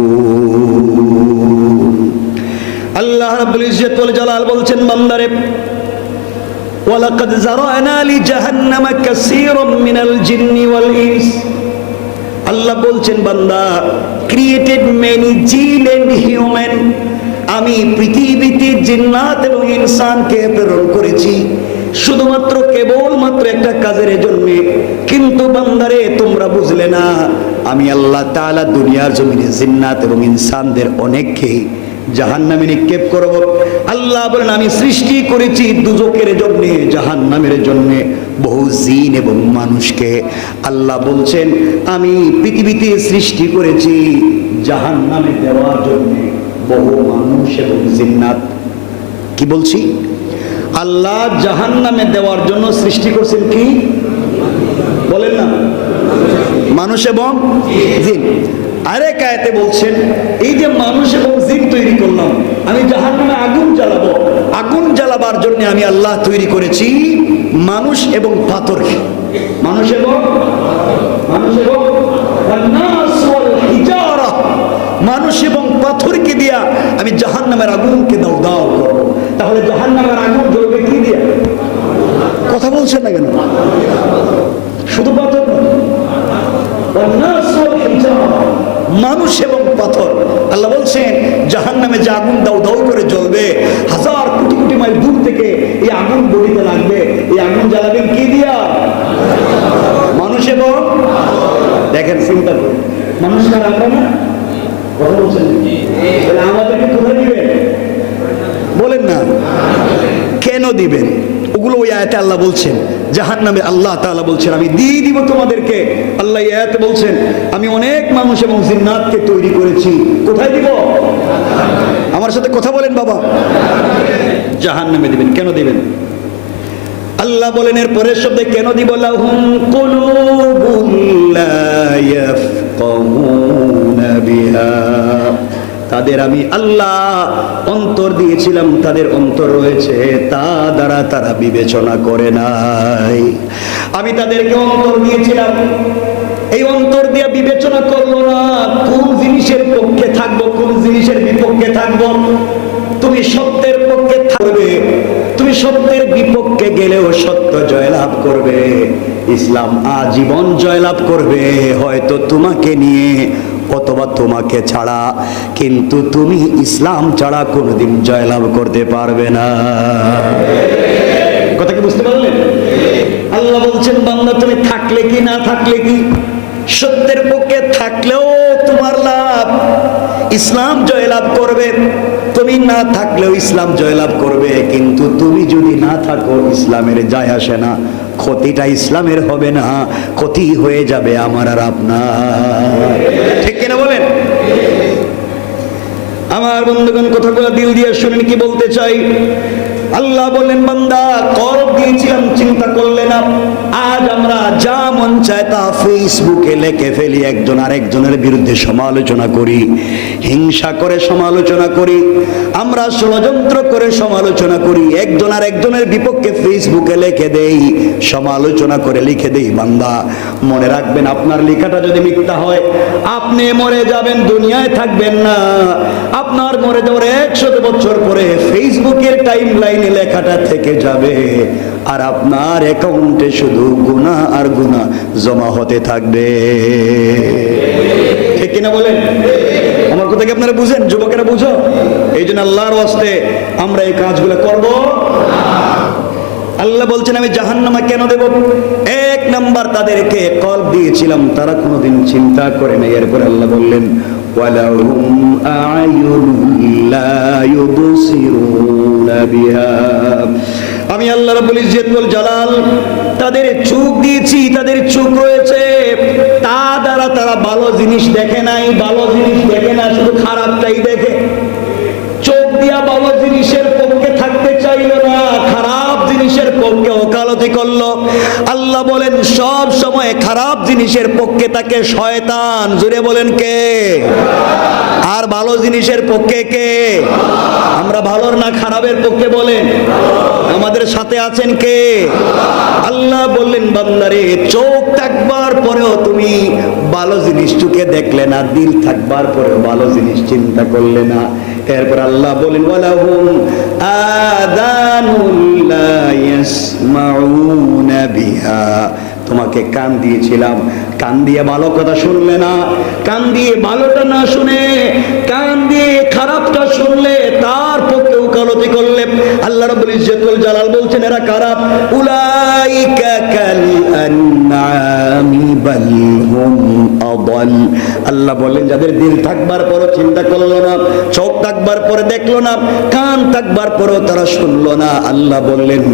আল্লাহ রাব্বুল ইজ্জত ওয়াল জালাল বলছেন বান্দারে, وَلَقَدْ زَرَعْنَا لِجَهَنَّمَ كَثِيرًا مِنَ الْجِنِّ وَالْإِنسِ আল্লাহ বলছেন বান্দা, ক্রিয়েটেড মেনি জিন এন্ড হিউম্যান, আমি পৃথিবীতে জিন্নাত এবং ইনসানকে প্রেরণ করেছি শুধুমাত্র কেবলমাত্র একটা কাজের জন্য। কিন্তু বান্দারে তোমরা বুঝলে না, আমি আল্লাহ তাআলা দুনিয়ার জমিনে জিন্নাত এবং ইনসানদের অনেককে জাহান্নামে নিক্ষেপ করব। আল্লাহ বলেন আমি সৃষ্টি করেছি দুজকের জন্য, জাহান্নামের জন্য বহু জিন এবং মানুষকে। আল্লাহ বলছেন আমি পৃথিবীতে সৃষ্টি করেছি জাহান্নামে দেওয়ার জন্য বহু মানুষ এবং জিন্নাত। কি বলছি? আল্লাহ জাহান্নামে দেওয়ার জন্য সৃষ্টি করছেন কি বলেন না? মানুষ এবং জিন। আরেক আয়াতে বলছেন এই যে মানুষ এবং জিন তৈরি করলাম, আমি জাহান্নামে আগুন জ্বালাবো, আগুন জ্বালাবার জন্য আমি আল্লাহ তৈরি করেছি মানুষ এবং পাথরকে। মানুষ এবং মানুষ এবং পাথরকে দিয়া আমি জাহান্নামের আগুনকে দাও দাও করবো। তাহলে জাহান্নামের আগুন জ্বলবে কি দিয়া? কথা বলছেন না কেন? শুধু পাথর মানুষ এবং পাথর। আল্লাহ বলছেন জাহান্নামে যে আগুন দাও দাও করে জ্বলবে, হাজার কোটি কোটি মাইল দূর থেকে এই আগুন বলিতে লাগবে। এই আগুন জ্বালাবেন কি দিয়া? মানুষ এবং দেখেন চিন্তা করে, মানুষ কার আমরা না? কথা বলছেন আমাদেরকে কোথায় দিবেন বলেন না? কেন দিবেন? ওগুলো ওই আয়াতে আল্লাহ বলছেন জাহান্নামে আল্লাহ তাআলা বলছেন আমি দিয়ে দিব তোমাদেরকে। আল্লাহ এই আয়াতে বলছেন আমি অনেক মানুষ এবং জিন্নাতকে তৈরি করেছি। কোথায় দিব? আমার সাথে কথা বলেন বাবা। জাহান্নামে দিবেন। কেন দিবেন? আল্লাহ বলেন এর পরের শব্দে কেন দিব, লাহুম কুলুবুন লা ইয়াফকাহুনা বিহা, তাদের আমি আল্লাহ অন্তর দিয়েছিলাম, তাদের অন্তর রয়েছে, তা দ্বারা তারা বিবেচনা করে নাই। আমি তাদেরকে অন্তর দিয়েছিলাম, এই অন্তর দিয়ে বিবেচনা করলো না কোন জিনিসের পক্ষে থাকবো, কোন জিনিসের বিপক্ষে থাকবো। তুমি সত্যের পক্ষে থাকবে, তুমি সত্যের বিপক্ষে গেলেও সত্য জয়লাভ করবে, ইসলাম আজীবন জয়লাভ করবে, হয়তো তোমাকে নিয়ে অথবা তোমাকে ছাড়া, কিন্তু তুমি ইসলাম ছাড়া কোনোদিন জয়লাভ করতে পারবে না। কথা কি বুঝতে পারলেন? আল্লাহ বলছেন বান্দা তুমি থাকলে কি না থাকলে কি, সত্যের পক্ষে থাকলেও তোমার লাভ, ইসলাম জয়লাভ করবে, তুমি না থাকলেও ইসলাম জয়লাভ করবে। কিন্তু তুমি যদি না থাকো ইসলামের যায় আসে না, ক্ষতিটা ইসলামের হবে না, ক্ষতি হয়ে যাবে আমার আর আপনার। ঠিক কিনা বলেন? আমার বন্ধুগণ কথাগুলো দিল দিয়ে শুনেন কি বলতে চাই। আল্লাহ বলেন বান্দা কর দিয়েছিলাম চিন্তা করলে না, আজ আমরা যা মন চায় তা ফেসবুকে লিখে ফেলি, একজন আরেকজনের বিরুদ্ধে সমালোচনা করি, হিংসা করে সমালোচনা করি, আমরা ষড়যন্ত্র করে সমালোচনা করি, একজন আরেকজনের বিপক্ষে ফেসবুকে লিখে দেই, সমালোচনা করে লিখে দেই। বান্দা মনে রাখবেন, আপনার লেখাটা যদি মিথ্যা হয় আপনি মরে যাবেন, দুনিয়ায় থাকবেন না। আপনার মরে যাওয়ার 100 বছর পরে ফেসবুকের টাইম লাইনে লেখাটা থেকে যাবে, আর আপনার অ্যাকাউন্টে শুধু গুনাহ আর গুনাহ জমা হতে থাকবে। ঠিক কিনা বলেন? আমার কথা কি আপনারা বুঝেন? যুবকেরা বুঝো? এই জন্য আল্লাহর ওয়াস্তে আমরা এই কাজগুলো করব। আল্লাহ বলছেন আমি জাহান্নামে কেন দেব? 1 নাম্বার তাদেরকে কলব দিয়েছিলাম, তারা কোনোদিন চিন্তা করে নাই। এরপর আল্লাহ বললেন ওয়ালাহুম আ'য়ুনুন লা ইউবসিরুনা বিহা, আমি আল্লাহ রাব্বুল ইজ্জত ওয়াল জালাল তাদের চোখ দিয়েছি, তাদের চোখ রয়েছে, তা দ্বারা তারা ভালো জিনিস দেখে নাই, ভালো জিনিস দেখে না, শুধু খারাপটাই দেখে। চোখ দিয়া ভালো জিনিসের পক্ষে থাকতে চাইলো না, খারাপ জিনিসের পক্ষে ওকালতি করলো। আল্লাহ বলেন সব সময় খারাপ জিনিসের পক্ষে থাকে শয়তান। জুড়ে বলেন কে? আর ভালো জিনিসের পক্ষে কে? আমরা ভালোর না খারাপের পক্ষে বলেন? আমাদের সাথে আছেন কে? আল্লাহ বললেন বান্দারে, চোখ থাকবার পরেও তুমি ভালো জিনিস চোখে দেখলে না, দিল থাকবার পরেও ভালো জিনিস চিন্তা করলে না। এরপর আল্লাহ বলেন ওয়ালাহুম আযানুন লা ইয়াসমাউনা বিহা, তোমাকে কান দিয়েছিলাম, কান দিয়ে ভালো কথা শুনলে না, কান দিয়ে ভালোটা না শুনে কান দিয়ে খারাপটা শুনলে তার পক্ষে ওকালতি করলে। আল্লাহ রাব্বুল ইজ্জত ওয়াল জালাল বলছেন এরা কারা? উলাইকা কাল আনআমি বাল হুম আদাল। আল্লাহ বলেন যাদের দিল থাকবার পরও চিন্তা করলো না, চোখ থাকবার পরে দেখলো না, কান থাকবার পরও তারা শুনলো না, আল্লাহ বললেন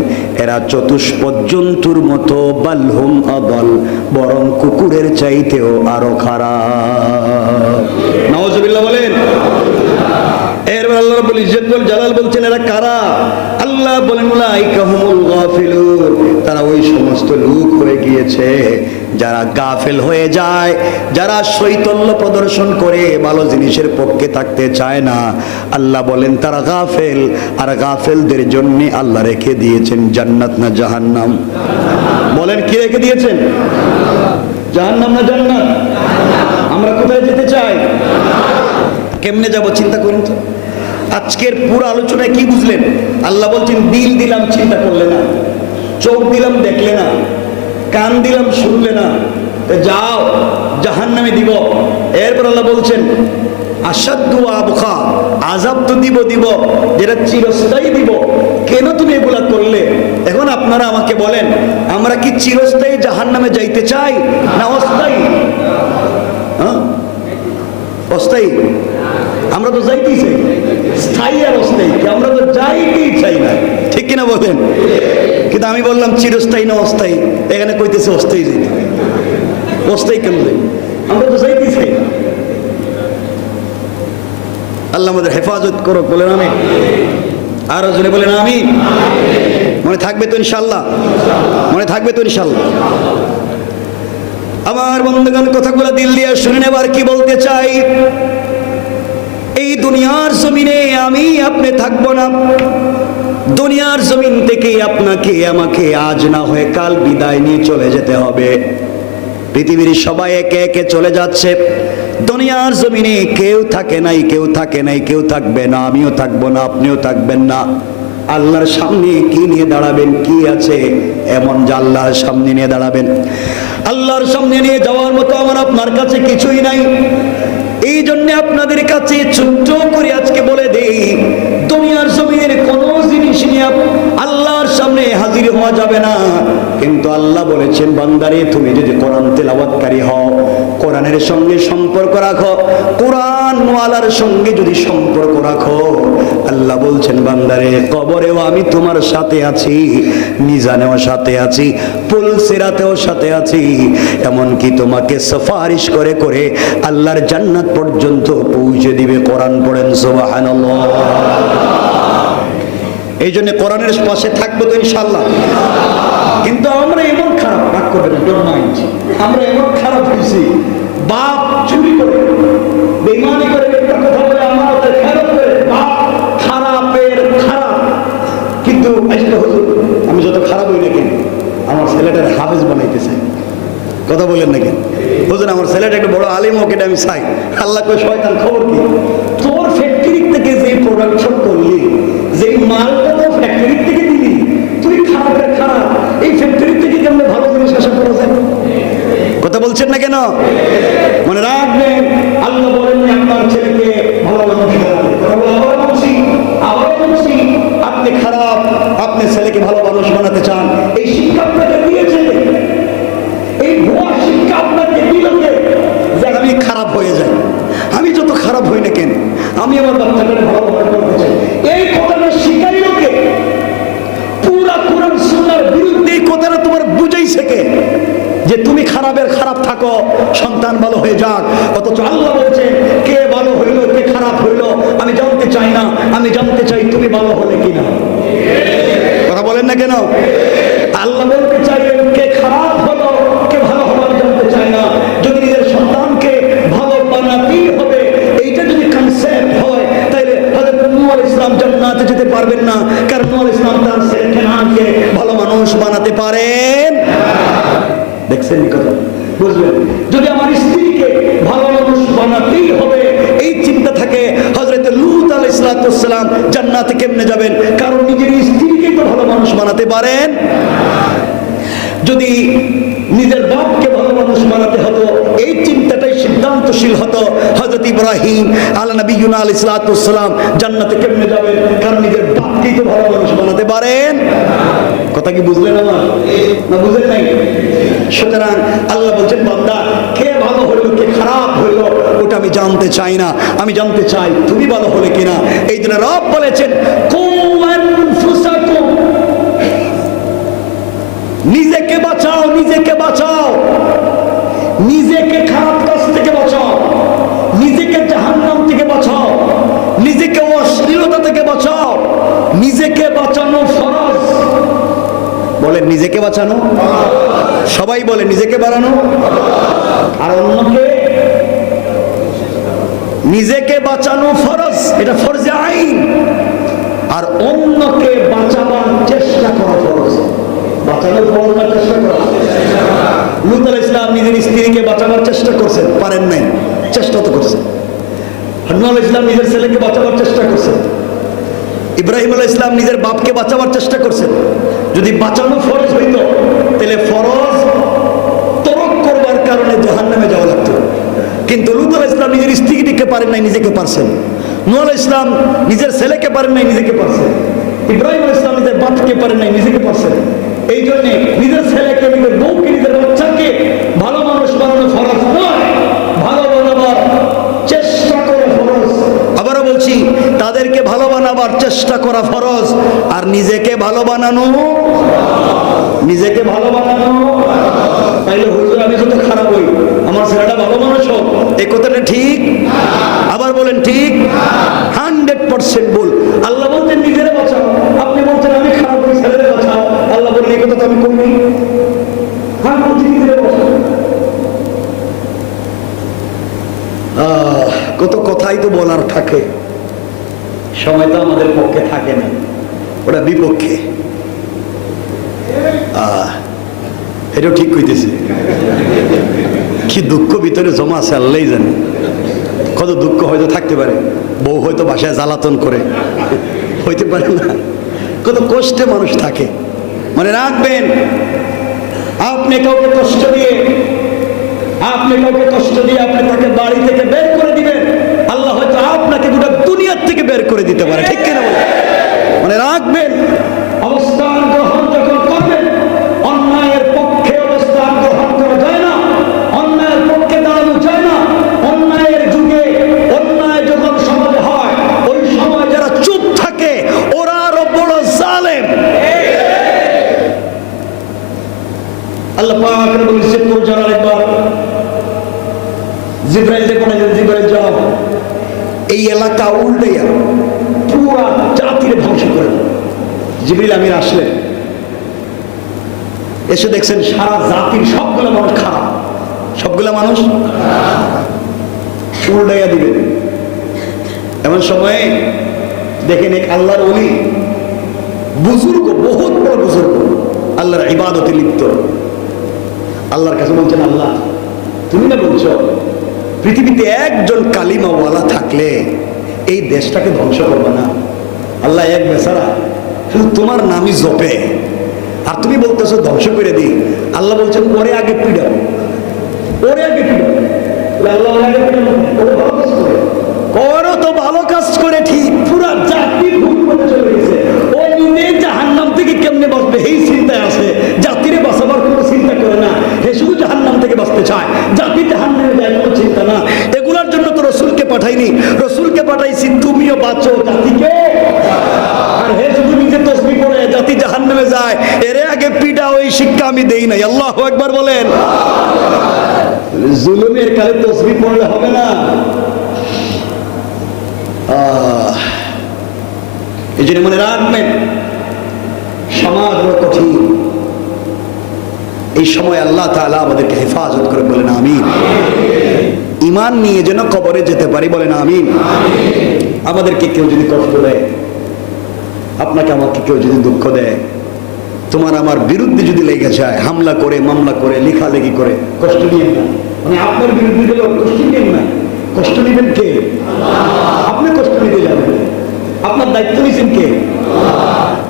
এরা চতুষ্পদ জন্তুর মতো, বাল হুম আদাল, বরং কুকুরের চাইতেও আরো খারাপ। নাউজুবিল্লাহ বলেন। এরপর আল্লাহ রাব্বুল ইজ্জত ওয়াল জালাল বলছেন এরা কারা? আল্লাহ বলেন উলাইকা হুমুল গাফিলুন, তারা ওই সমস্ত লোক হয়ে গিয়েছে যারা গাফেল হয়ে যায়, যারা শৈতন্য প্রদর্শন করে ভালো জিনিসের পক্ষে থাকতে চায় না। আল্লাহ বলেন তারা গাফেল, আর গাফেলদের জন্য আল্লাহ রেখে দিয়েছেন জান্নাত না জাহান্নাম? বলেন কি রেখে দিয়েছেন? জাহান্নাম না জান্নাত? আমরা কোথায় যেতে চাই? কেমনে যাব চিন্তা করুন তো। আজকের পুরো আলোচনায় কি বুঝলেন? আল্লাহ বলছেন দিল দিলাম চিন্তা করলে না, চোখ দিলাম দেখলে না, কান দিলাম শুনলে না, যাও জাহান্নামে দিব। এরপর আল্লাহ বলছেন আসাদ্দু আবখা, আযাব তো দিব যেটা চিরস্থায়ী দিব। কেন তুমি এগুলা করলে? এখন আপনারা আমাকে বলেন, আমরা কি চিরস্থায়ী জাহান্নামে যাইতে চাই না অস্থায়ী? অস্থায়ী? আমরা তো যাইতেই চাই, স্থায়ী আর অস্থায়ী আমরা তো যাইতেই চাই না। ঠিক কিনা বলেন? কিন্তু আমি বললাম চিরস্থায়ী না অস্থায়ী, এখানে কইতেছে অস্থায়ী যাইতে। অস্থায়ী কেন যাই? আমরা তো যাইতেই চাই না। আল্লাহ আমাদের হেফাজত করো, বলেন আমি। আরো জোরে বলেন আমি। মনে থাকবে তো ইনশাআল্লাহ? মনে থাকবে তো ইনশাআল্লাহ? আমার বন্ধুগণ কথাগুলো দিল দিয়ে শুনে নেবার কি বলতে চাই। এই দুনিয়ার জমিনে আমি আপনি থাকবো না, দুনিয়ার জমিন থেকে আপনাকে আমাকে আজ না হয়ে কাল বিদায় নিয়ে চলে যেতে হবে। পৃথিবীর সবাই একে একে চলে যাচ্ছে, দুনিয়ার জমিনে কেউ থাকে নাই, কেউ থাকে নাই, কেউ থাকবে না, আমিও থাকবো না, আপনিও থাকবেন না। আল্লাহর সামনে কি নিয়ে দাঁড়াবেন? কি আছে এমন যে আল্লাহর সামনে নিয়ে দাঁড়াবেন? আল্লাহর সামনে নিয়ে যাওয়ার মতো আমার আপনার কাছে কিছুই নাই। এই জন্য আপনাদের কাছে ছোট্ট করে আজকে বলে দেই, দুনিয়ার জমিনের কোন জিনিস নিয়ে আল্লাহর সামনে হাজির হওয়া যাবে না। কিন্তু আল্লাহ বলেছেন বান্দারে তুমি যদি কোরআন তেলাওয়াতকারী হও, কোরআনের সঙ্গে সম্পর্ক রাখো, কোরআন ওয়ালার সঙ্গে যদি সম্পর্ক রাখো, আল্লাহ বলছেন বান্দারে কবরেও আমি তোমার সাথে আছি, মিজানেও সাথে আছি, পুলসিরাতেও সাথে আছি, এমনকি তোমাকে সুপারিশ করে করে আল্লাহর জান্নাত পর্যন্ত পৌঁছে দিবে। কোরআন পড়েন সুবহানাল্লাহ। এই জন্য কোরআনের পাশে থাকবো তো ইনশাআল্লাহ। কিন্তু আমরা এমন খারাপ রাগ করবেন, ডোন্ট মাইন্ড, আমরা এমন খারাপ হয়েছি, বাপ চুরি করে বেঈমানি করে একটা কথা বলে আমাদের খেয়াল করে বাপ খারাপের খারাপ। কিন্তু হুজুর আমি যত খারাপ হই না কেন আমার ছেলেটার হাফেজ বানাইতেছে, কথা বলেন নাকি হুজুর আমার ছেলেটা একটা বড় আলিম হোক এটা আমি চাই। আল্লাহ কই শয়তান খবর কি, তোর ফ্যাক্টরি থেকে যে প্রোডাকশন করলি, যে মালটা তো ফ্যাক্টরি থেকে দিলি, তুই খারাপের খারাপ, এই ফ্যাক্টরি থেকে কেমন ভালো জিনিস আশা করা যায়? কথা বলছেন না কেন? মনে রাখবেন আল্লাহ বলেন আপনার ছেলেকে ভালো মানুষ বানাতে। আবার বলছি আপনি খারাপ, আপনি ছেলেকে ভালো মানুষ বানাতে চান, এই শিক্ষা আপনাকে দিয়েছে, এই ভুয়া শিক্ষা আপনাকে দিল যে আমি খারাপ হয়ে যাই, আমি যত খারাপ হই না কেন আমি আমার বাচ্চাটাকে ভালো মানুষ বানাতে চাই। এই কথাটা শিখাইল কে? পুরা কোরআন সুন্নাহর বিরুদ্ধে এই কথাটা তোমার বুঝাইছে কে? যে তুমি খারাপের খারাপ থাকো, সন্তান ভালো হয়ে যাক। অথচ আল্লাহ বলছেন কে ভালো হইল কে খারাপ হইল আমি জানতে চাই না, আমি জানতে চাই তুমি ভালো হলে কিনা। কথা বলেন না কেন? আল্লাহ বলতে চাইলেন কে খারাপ হলো কে ভালো হলো আমি জানতে চাই না। যদি নিজের সন্তানকে ভালো বানাতেই হবে এইটা যদি কনসেপ্ট হয়, তাহলে হযরত নূহ আলাইহিস সালাম জান্নাতে যেতে পারবেন না, কারণ নূহ আলাইহিস সালাম তার ছেলেকে ভালো মানুষ বানাতে পারেন। দেখছেন কথা বুঝলেন? যদি আমার স্ত্রীকে ভালো মানুষ বানাতেই হবে এই চিন্তা থাকে, হযরত লূত আলাইহিস সালাম জান্নাতে কেমনে যাবেন? কারণ নিজের স্ত্রীকে তো ভালো মানুষ বানাতে পারেন। যদি নিজের বাপকে ভালো মানুষ বানাতে হতো এই চিন্তাটাই সিদ্ধান্তশীল হতো, হযরত ইব্রাহিম নবিয়্যুনা আলাইহিস সালাম জান্নাতে কেমনে যাবেন? কারণ নিজের বাপকেই তো ভালো মানুষ বানাতে পারেন। কথা কি বুঝলেন আমার না বুঝলেন নাই? সুতরাং আল্লাহ বলছেন বান্দা কে ভালো হলো কে খারাপ হইলো ওটা আমি জানতে চাই না, আমি জানতে চাই তুমি ভালো হলে কিনা। এই জন্য রব বলেছেন নিজেকে বাঁচাও, নিজেকে বাঁচাও, নিজেকে খারাপ কাজ থেকে বাঁচাও, নিজেকে জাহান্নাম থেকে বাঁচাও, নিজেকে অশ্লীলতা থেকে বাঁচাও। নিজেকে বাঁচানো ফরজ। বলেন নিজেকে বাঁচানো, সবাই বলে নিজেকে বাঁচানো। আর অন্যকে নিজেকে বাঁচানো ফরজ, এটা ফরজে আইন। আর অন্যকে বাঁচাবার চেষ্টা করা ফরজ। বাঁচানোর ফরজ না চেষ্টা করা। লূত আলাইহিস সালাম নিজের স্ত্রীকে বাঁচাবার চেষ্টা করছেন, পারেন নাই, চেষ্টা তো করছেন। নূহ আলাইহিস সালাম নিজের ছেলেকে বাঁচাবার চেষ্টা করছেন। ইব্রাহিম আলাইহিস সালাম নিজের বাপকে বাঁচাবার চেষ্টা করছেন। যদি বাঁচানো ফরজ হইত তাহলে ফরজ তরক করবার কারণে জাহান্নামে যাওয়া লাগতো। কিন্তু লূত আলাইহিস সালাম নিজের স্ত্রীকে পারেন নাই, নিজেকে পারছেন। নূহ আলাইহিস সালাম নিজের ছেলেকে পারেন নাই, নিজেকে পারছেন। ইব্রাহিম আলাইহিস সালাম নিজের বাপকে পারেন নাই, নিজেকে পারছেন। এই জন্য নিজের ছেলেকে, নিজের বউকে, নিজের বাচ্চাকে ভালো মানুষ বানানো ফরজ নয়, ভালো বানাবার চেষ্টা করা ফরজ। আবারও বলছি তাদেরকে ভালো বানাবার চেষ্টা করা ফরজ, আর নিজেকে ভালো বানানো, নিজেকে ভালো বানানো। তাইলে হুজুর আমি যত খারাপ হই আমার ছেলেটা ভালো মানুষ হোক, এই কথাটা ঠিক? আবার বলেন ঠিক? 100% ভুল। আল্লাহ বলতেন নিজেরা বাঁচাও, আপনি বলছেন আমি খারাপ হই ছেলেরা বাঁচাও। আল্লাহ বলেন এই কথা তো আমি করিনি। হ্যাঁ বলছি নিজেরা বাঁচাও। কত কথাই তো বলার থাকে, সময় তো আমাদের পক্ষে থাকে না, ওটা বিপক্ষে। এটাও ঠিক কইতেছে। কি দুঃখ ভিতরে জমা আছে আল্লাহই জানে। কত দুঃখ হয়তো থাকতে পারে, বউ হয়তো বাসায় জ্বালাতন করে, হইতে পারে না, কত কষ্টে মানুষ থাকে। মনে রাখবেন আপনি কাউকে কষ্ট দিয়ে, আপনি তাকে বাড়ি থেকে বের করে দিবেন, আল্লাহ হয়তো আপনাকে গোটা দুনিয়ার থেকে বের করে দিতে পারে, ঠিক কিনা বলেন? মনে রাখবেন অবস্থান গ্রহণ যখন করবেন, অন্যায়ের পক্ষে অবস্থান গ্রহণ করা যায় না, অন্যায়ের পক্ষে দাঁড়ানো যায় না। অন্যায়ের যুগে অন্যায় যখন সমাজে হয় ওই সময় যারা চুপ থাকে ওরা আরো বড় জালেম। আল্লাহ পাক রব্বুল ইজ্জত কোন জানার একবার জিবরাইলকে কোন জিবরাইল যাও এই এলাকা উল্টাইয়া পুরা জাতির ধ্বংস করে। জিবরিল আমির আসলেন, এসে দেখছেন সারা জাতির সবগুলো মানুষ খারাপ, সবগুলা মানুষ উল্টাইয়া দিবে। এমন সময়ে দেখেন এক আল্লাহর ওলি, বুজুর্গ, বহুত বড় বুজুর্গ, আল্লাহর ইবাদতে লিপ্ত, আল্লাহর কাছে বলছেন, আল্লাহ তুমি না বলছো পৃথিবীতে একজন কালিমাওয়ালা থাকলে এই দেশটাকে ধ্বংস করবে না। আল্লাহ এক বেচারা শুধু তোমার নামই জপে, আর তুমি বলতেছো ধ্বংস করে দিই। আল্লাহ বলছেন ওরে আগে পিড়াও, ওরে আগে পিড়াও। আল্লাহ ওরে আগে পিড়াও, ওরে ভালো কাজ করে, ওরও তো ভালো কাজ করে ঠিক, পুরা জাতি ভুল করে চলে গেছে। ও নিজে জাহান্নাম থেকে কেমনে বাঁচবে এই চিন্তায় আছে, জাতিরে বাঁচাবার কোনো চিন্তা করে না। হে শুধু জাহান্নাম থেকে বাঁচতে চায়, জাতি জাহান্নামে যায় কোনো চিন্তা না। এগুলোর জন্য তো রসুলকে পাঠাইনি, রসুলকে পাঠাইছি তুমিও বাঁচো জাতিকে। আর হে শুধু নিজে তসবিহ পড়ে জাতি জাহান্নামে যায়, এরে আগে পিটাও, এই শিক্ষা আমি দেই নাই। আল্লাহু আকবার বলেন। জুলুমের কালে তসবিহ পড়লে হবে না। এই জন্য মনে রাখবেন, সমাজ বড় কঠিন। এই সময় আল্লাহ তাআলা আমাদেরকে হেফাজত করে, বলেন আমিন। ঈমান নিয়ে যেন কবরে যেতে পারি, বলেন আমিন। আমাদেরকে কেউ যদি কষ্ট দেয়, আপনাকে আমাকে কেউ যদি দুঃখ দেয়, তোমার আমার বিরুদ্ধে যদি লেগে যায়, হামলা করে, মামলা করে, লেখালেখি করে, কষ্ট নিয়েন না। মানে আপনার বিরুদ্ধে গেলে কষ্ট নিয়েন না। কষ্ট নেবেন কে? আপনি কষ্ট নিতে যাবেন, আপনার দায়িত্ব নিছেন কে?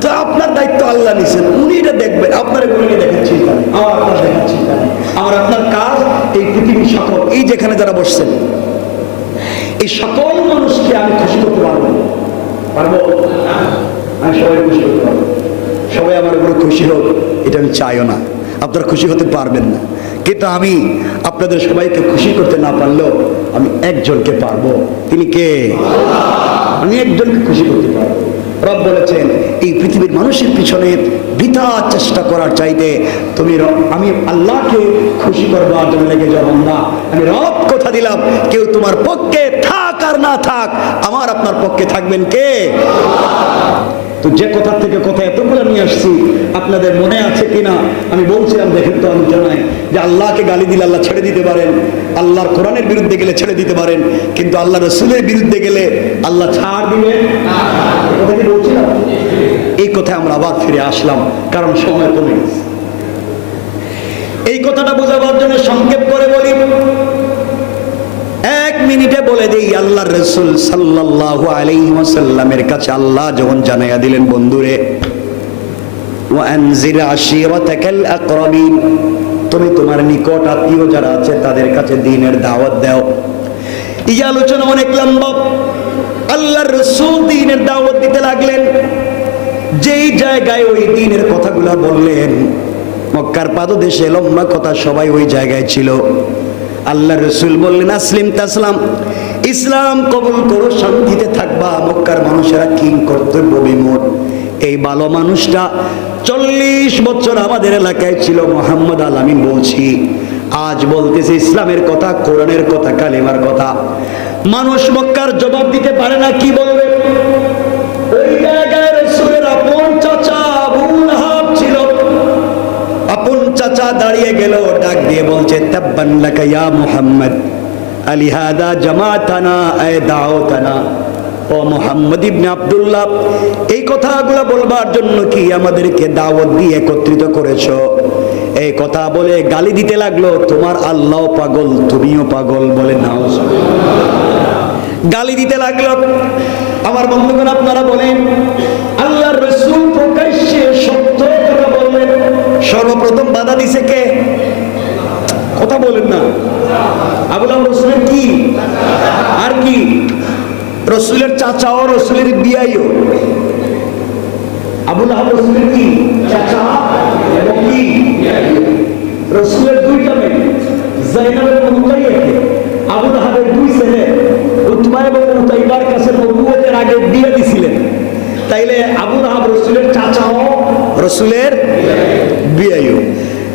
তো আপনার দায়িত্ব আল্লাহ নিছেন, উনি এটা দেখবেন। আপনার এগুলো নিয়ে দেখার চিন্তা নেই, আমার আপনার দেখার চিন্তা নেই। আমার আপনার কাজ এই পৃথিবীর সকল, এই যেখানে যারা বসছেন, এই সকল মানুষকে আমি খুশি করতে পারবো, পারবো? আমি সবাই খুশি করতে পারবো। সবাই আমার উপরে খুশি হোক এটা আমি চাইও না, আপনারা খুশি হতে পারবেন না। কিন্তু আমি আপনাদের সবাইকে খুশি করতে না পারলেও আমি একজনকে পারবো। তিনি কে? আমি একজনকে খুশি করতে পারবো। রব বলেছেন, এই পৃথিবীর মানুষের পিছনে বৃথা চেষ্টা করার চাইতে তুমি আমি আল্লাহকে খুশি করবার জন্য লেগে যাবো না। আমি রব কথা দিলাম, কেউ তোমার পক্ষে থাক আর না থাক, আমার আপনার পক্ষে থাকবেন কে? তো যে কথা থেকে কথা এতগুলো নিয়ে আসছি, আপনাদের মনে আছে কিনা আমি বলছিলাম, দেখেন তো আমি জানাই যে আল্লাহকে গালি দিলে আল্লাহ ছেড়ে দিতে পারেন, আল্লাহর কোরআনের বিরুদ্ধে গেলে ছেড়ে দিতে পারেন, কিন্তু আল্লাহ রসুলের বিরুদ্ধে গেলে আল্লাহ ছাড় দিবেন না। কথা কি বলছিলাম? এই কথায় আমরা আবার ফিরে আসলাম, কারণ সময় কমে গেছে। এই কথাটা বোঝাবার জন্য সংক্ষেপ করে বলি, এক মিনিটে বলে দেই। আল্লাহর রাসূল সাল্লাল্লাহু আলাইহি ওয়াসাল্লামের কাছে আল্লাহ যখন জানাইয়া দিলেন, বন্ধুরে, ওয়া আনজির আশিরাতাকাল আকরাবিন, তুমি তোমার নিকট আত্মীয় যারা আছে তাদের কাছে দ্বীনের দাওয়াত দাও। এই আলোচনা অনেক লম্বা। আল্লাহর রাসূল দ্বীনের দাওয়াত দিতে লাগলেন। যেই জায়গায় ওই দ্বীনের কথাগুলো বললেন, মক্কার পাদদেশে লম্বা কথা, সবাই ওই জায়গায় ছিল। আল্লাহ রসুল বললেন, আসলিম তাসলাম, ইসলাম কবুল করো, শান্তিতে থাকবা। মক্কার মানুষেরা কি কর্তব্য বিমূঢ়। এই ভালো মানুষটা 40 বছর আমাদের এলাকায় ছিল। মোহাম্মদ আল আমিন বলছি, আজ বলতেছে ইসলামের কথা, কোরআনের কথা, কালেমার কথা। মানুষ মক্কার জবাব দিতে পারে না, কি বলবে? ওই জায়গায় রসুলের আপন চাচা আবু লাহাব ছিল। আপন চাচা দাঁড়িয়ে গেল, ডাক দিয়ে বলছে, তাব্বান লাকা ইয়া মুহাম্মদ, আলিহাদা জামাতানা আয় দাওতানা। ও মুহাম্মদ ইবনে আব্দুল্লাহ, এই কথাগুলো বলবার জন্য কি আমাদেরকে দাওয়াত দিয়ে একত্রিত করেছো? এই কথা বলে গালি দিতে লাগলো, তোমার আল্লাহ পাগল, তুমিও পাগল, বলে নাও। গালি দিতে লাগলো। আমার বন্ধুগণ, আপনারা বলেন, আল্লাহর রাসূল প্রকাশ্যে সত্য কথা বললেন, সর্বপ্রথম বাধা দিছে কে? কথা বলেন না। আবু লাহাব রসুলের কি? আর কি? রসুলের চাচাও, রসুলের বিয়াইও। আবু লাহাব রসুলের কি? চাচা এবং কি? রসুলের দুইটা মেয়ে, যায়েনব এবং রুকাইয়া। আবু লাহাবের দুই ছেলে, উতবা এবং উতাইবার কাছে নবুয়তের আগে বিয়ে দিছিলেন। তাইলে আবু লাহাব রসুলের চাচাও, রসুলের বিয়াইও।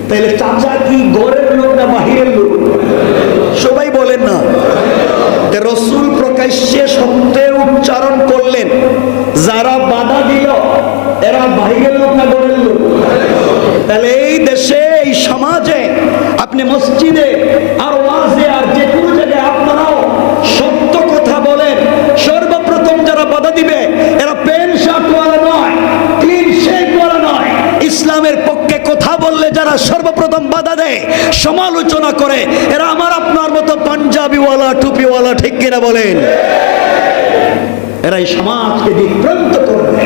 তাইলে চাচা কি ঘরের লোক না বাহিরের লোক? সবাই বলেন না। রসুল প্রকাশ্যে সত্যের উচ্চারণ করলেন, যারা বাধা দিল এরা বাহিরের লোক না ঘরের লোক? তাহলে এই দেশে এই সমাজে, আপনি মসজিদে আর ওয়াজে আর যে কোনো জায়গায় আপনারাও সত্য কথা বলেন, সর্বপ্রথম যারা বাধা দিবে এরা প্যান্ট শার্ট ওয়ালা নয়, ক্লিন শেভ ওয়ালা নয়। ইসলামের পক্ষে কথা বললে যারা সর্বপ্রথম বাধা দেয়, সমালোচনা করে, এরা আমার আপনার মতো পাঞ্জাবিওয়ালা টুপিওয়ালা, ঠিক কিনা বলেন? এরা এই সমাজকে বিভ্রান্ত করবে,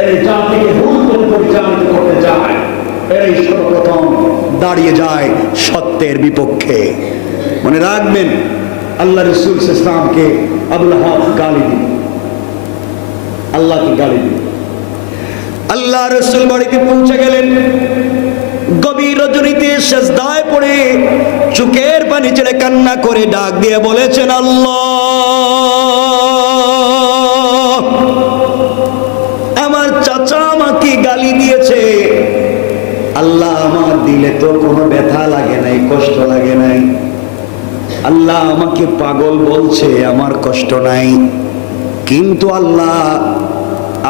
এই জাতিকে ভুল করে পরিচালিত করতে চায়, এরাই সর্বপ্রথম দাঁড়িয়ে যায় সত্যের বিপক্ষে। মনে রাখবেন, আল্লাহ রাসূল সাল্লাল্লাহু আলাইহি ওয়াসাল্লামকে আবু লাহাব গালি দিল, আল্লাহকে গালি দিল। আল্লাহ রাসূল বাড়িতে পৌঁছে গেলেন, গভীর রজনীতে সিজদায় পড়ে চোখের পানি ছেড়ে কান্না করে ডাক দিয়ে বলেছেন, আল্লাহ, আমার চাচা আমাকে গালি দিয়েছে, আল্লাহ আমার দিলে তো কোনো ব্যথা লাগে নাই, কষ্ট লাগে নাই, আল্লাহ আমাকে পাগল বলছে, আমার কষ্ট নাই, কিন্তু আল্লাহ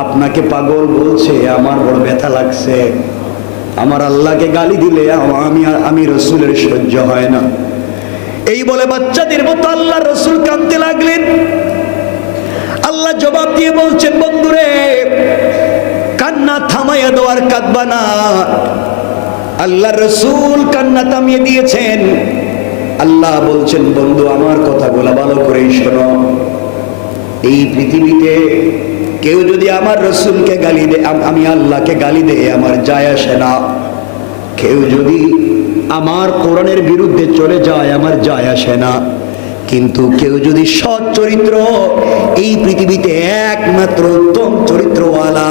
আপনাকে পাগল বলছে, আমার বড় ব্যথা লাগছে, আমার আল্লাহকে গালি দিলে আমি রাসূলের সহ্য হয় না। এই বলে বাচ্চাদের মতো আল্লাহ রাসূল কাঁদতে লাগলেন। আল্লাহ জবাব দিয়ে বলছেন, বন্ধুরে কান্না থামাইয়া দেওয়ার কাঁদবা না। আল্লাহ রাসূল কান্না থামিয়ে দিয়েছেন। আল্লাহ বলছেন, বন্ধু আমার কথাগুলো ভালো করে শোনো, এই পৃথিবীতে কেউ যদি আমার রাসূলকে গালি দেয়, আমি আল্লাহকে গালি দেয়, আমার যায় আসে না। কেউ যদি আমার কোরআনের বিরুদ্ধে চলে যায়, আমার যায় আসে না। কিন্তু কেউ যদি সৎ চরিত্র, এই পৃথিবীতে একমাত্র উত্তম চরিত্রওয়ালা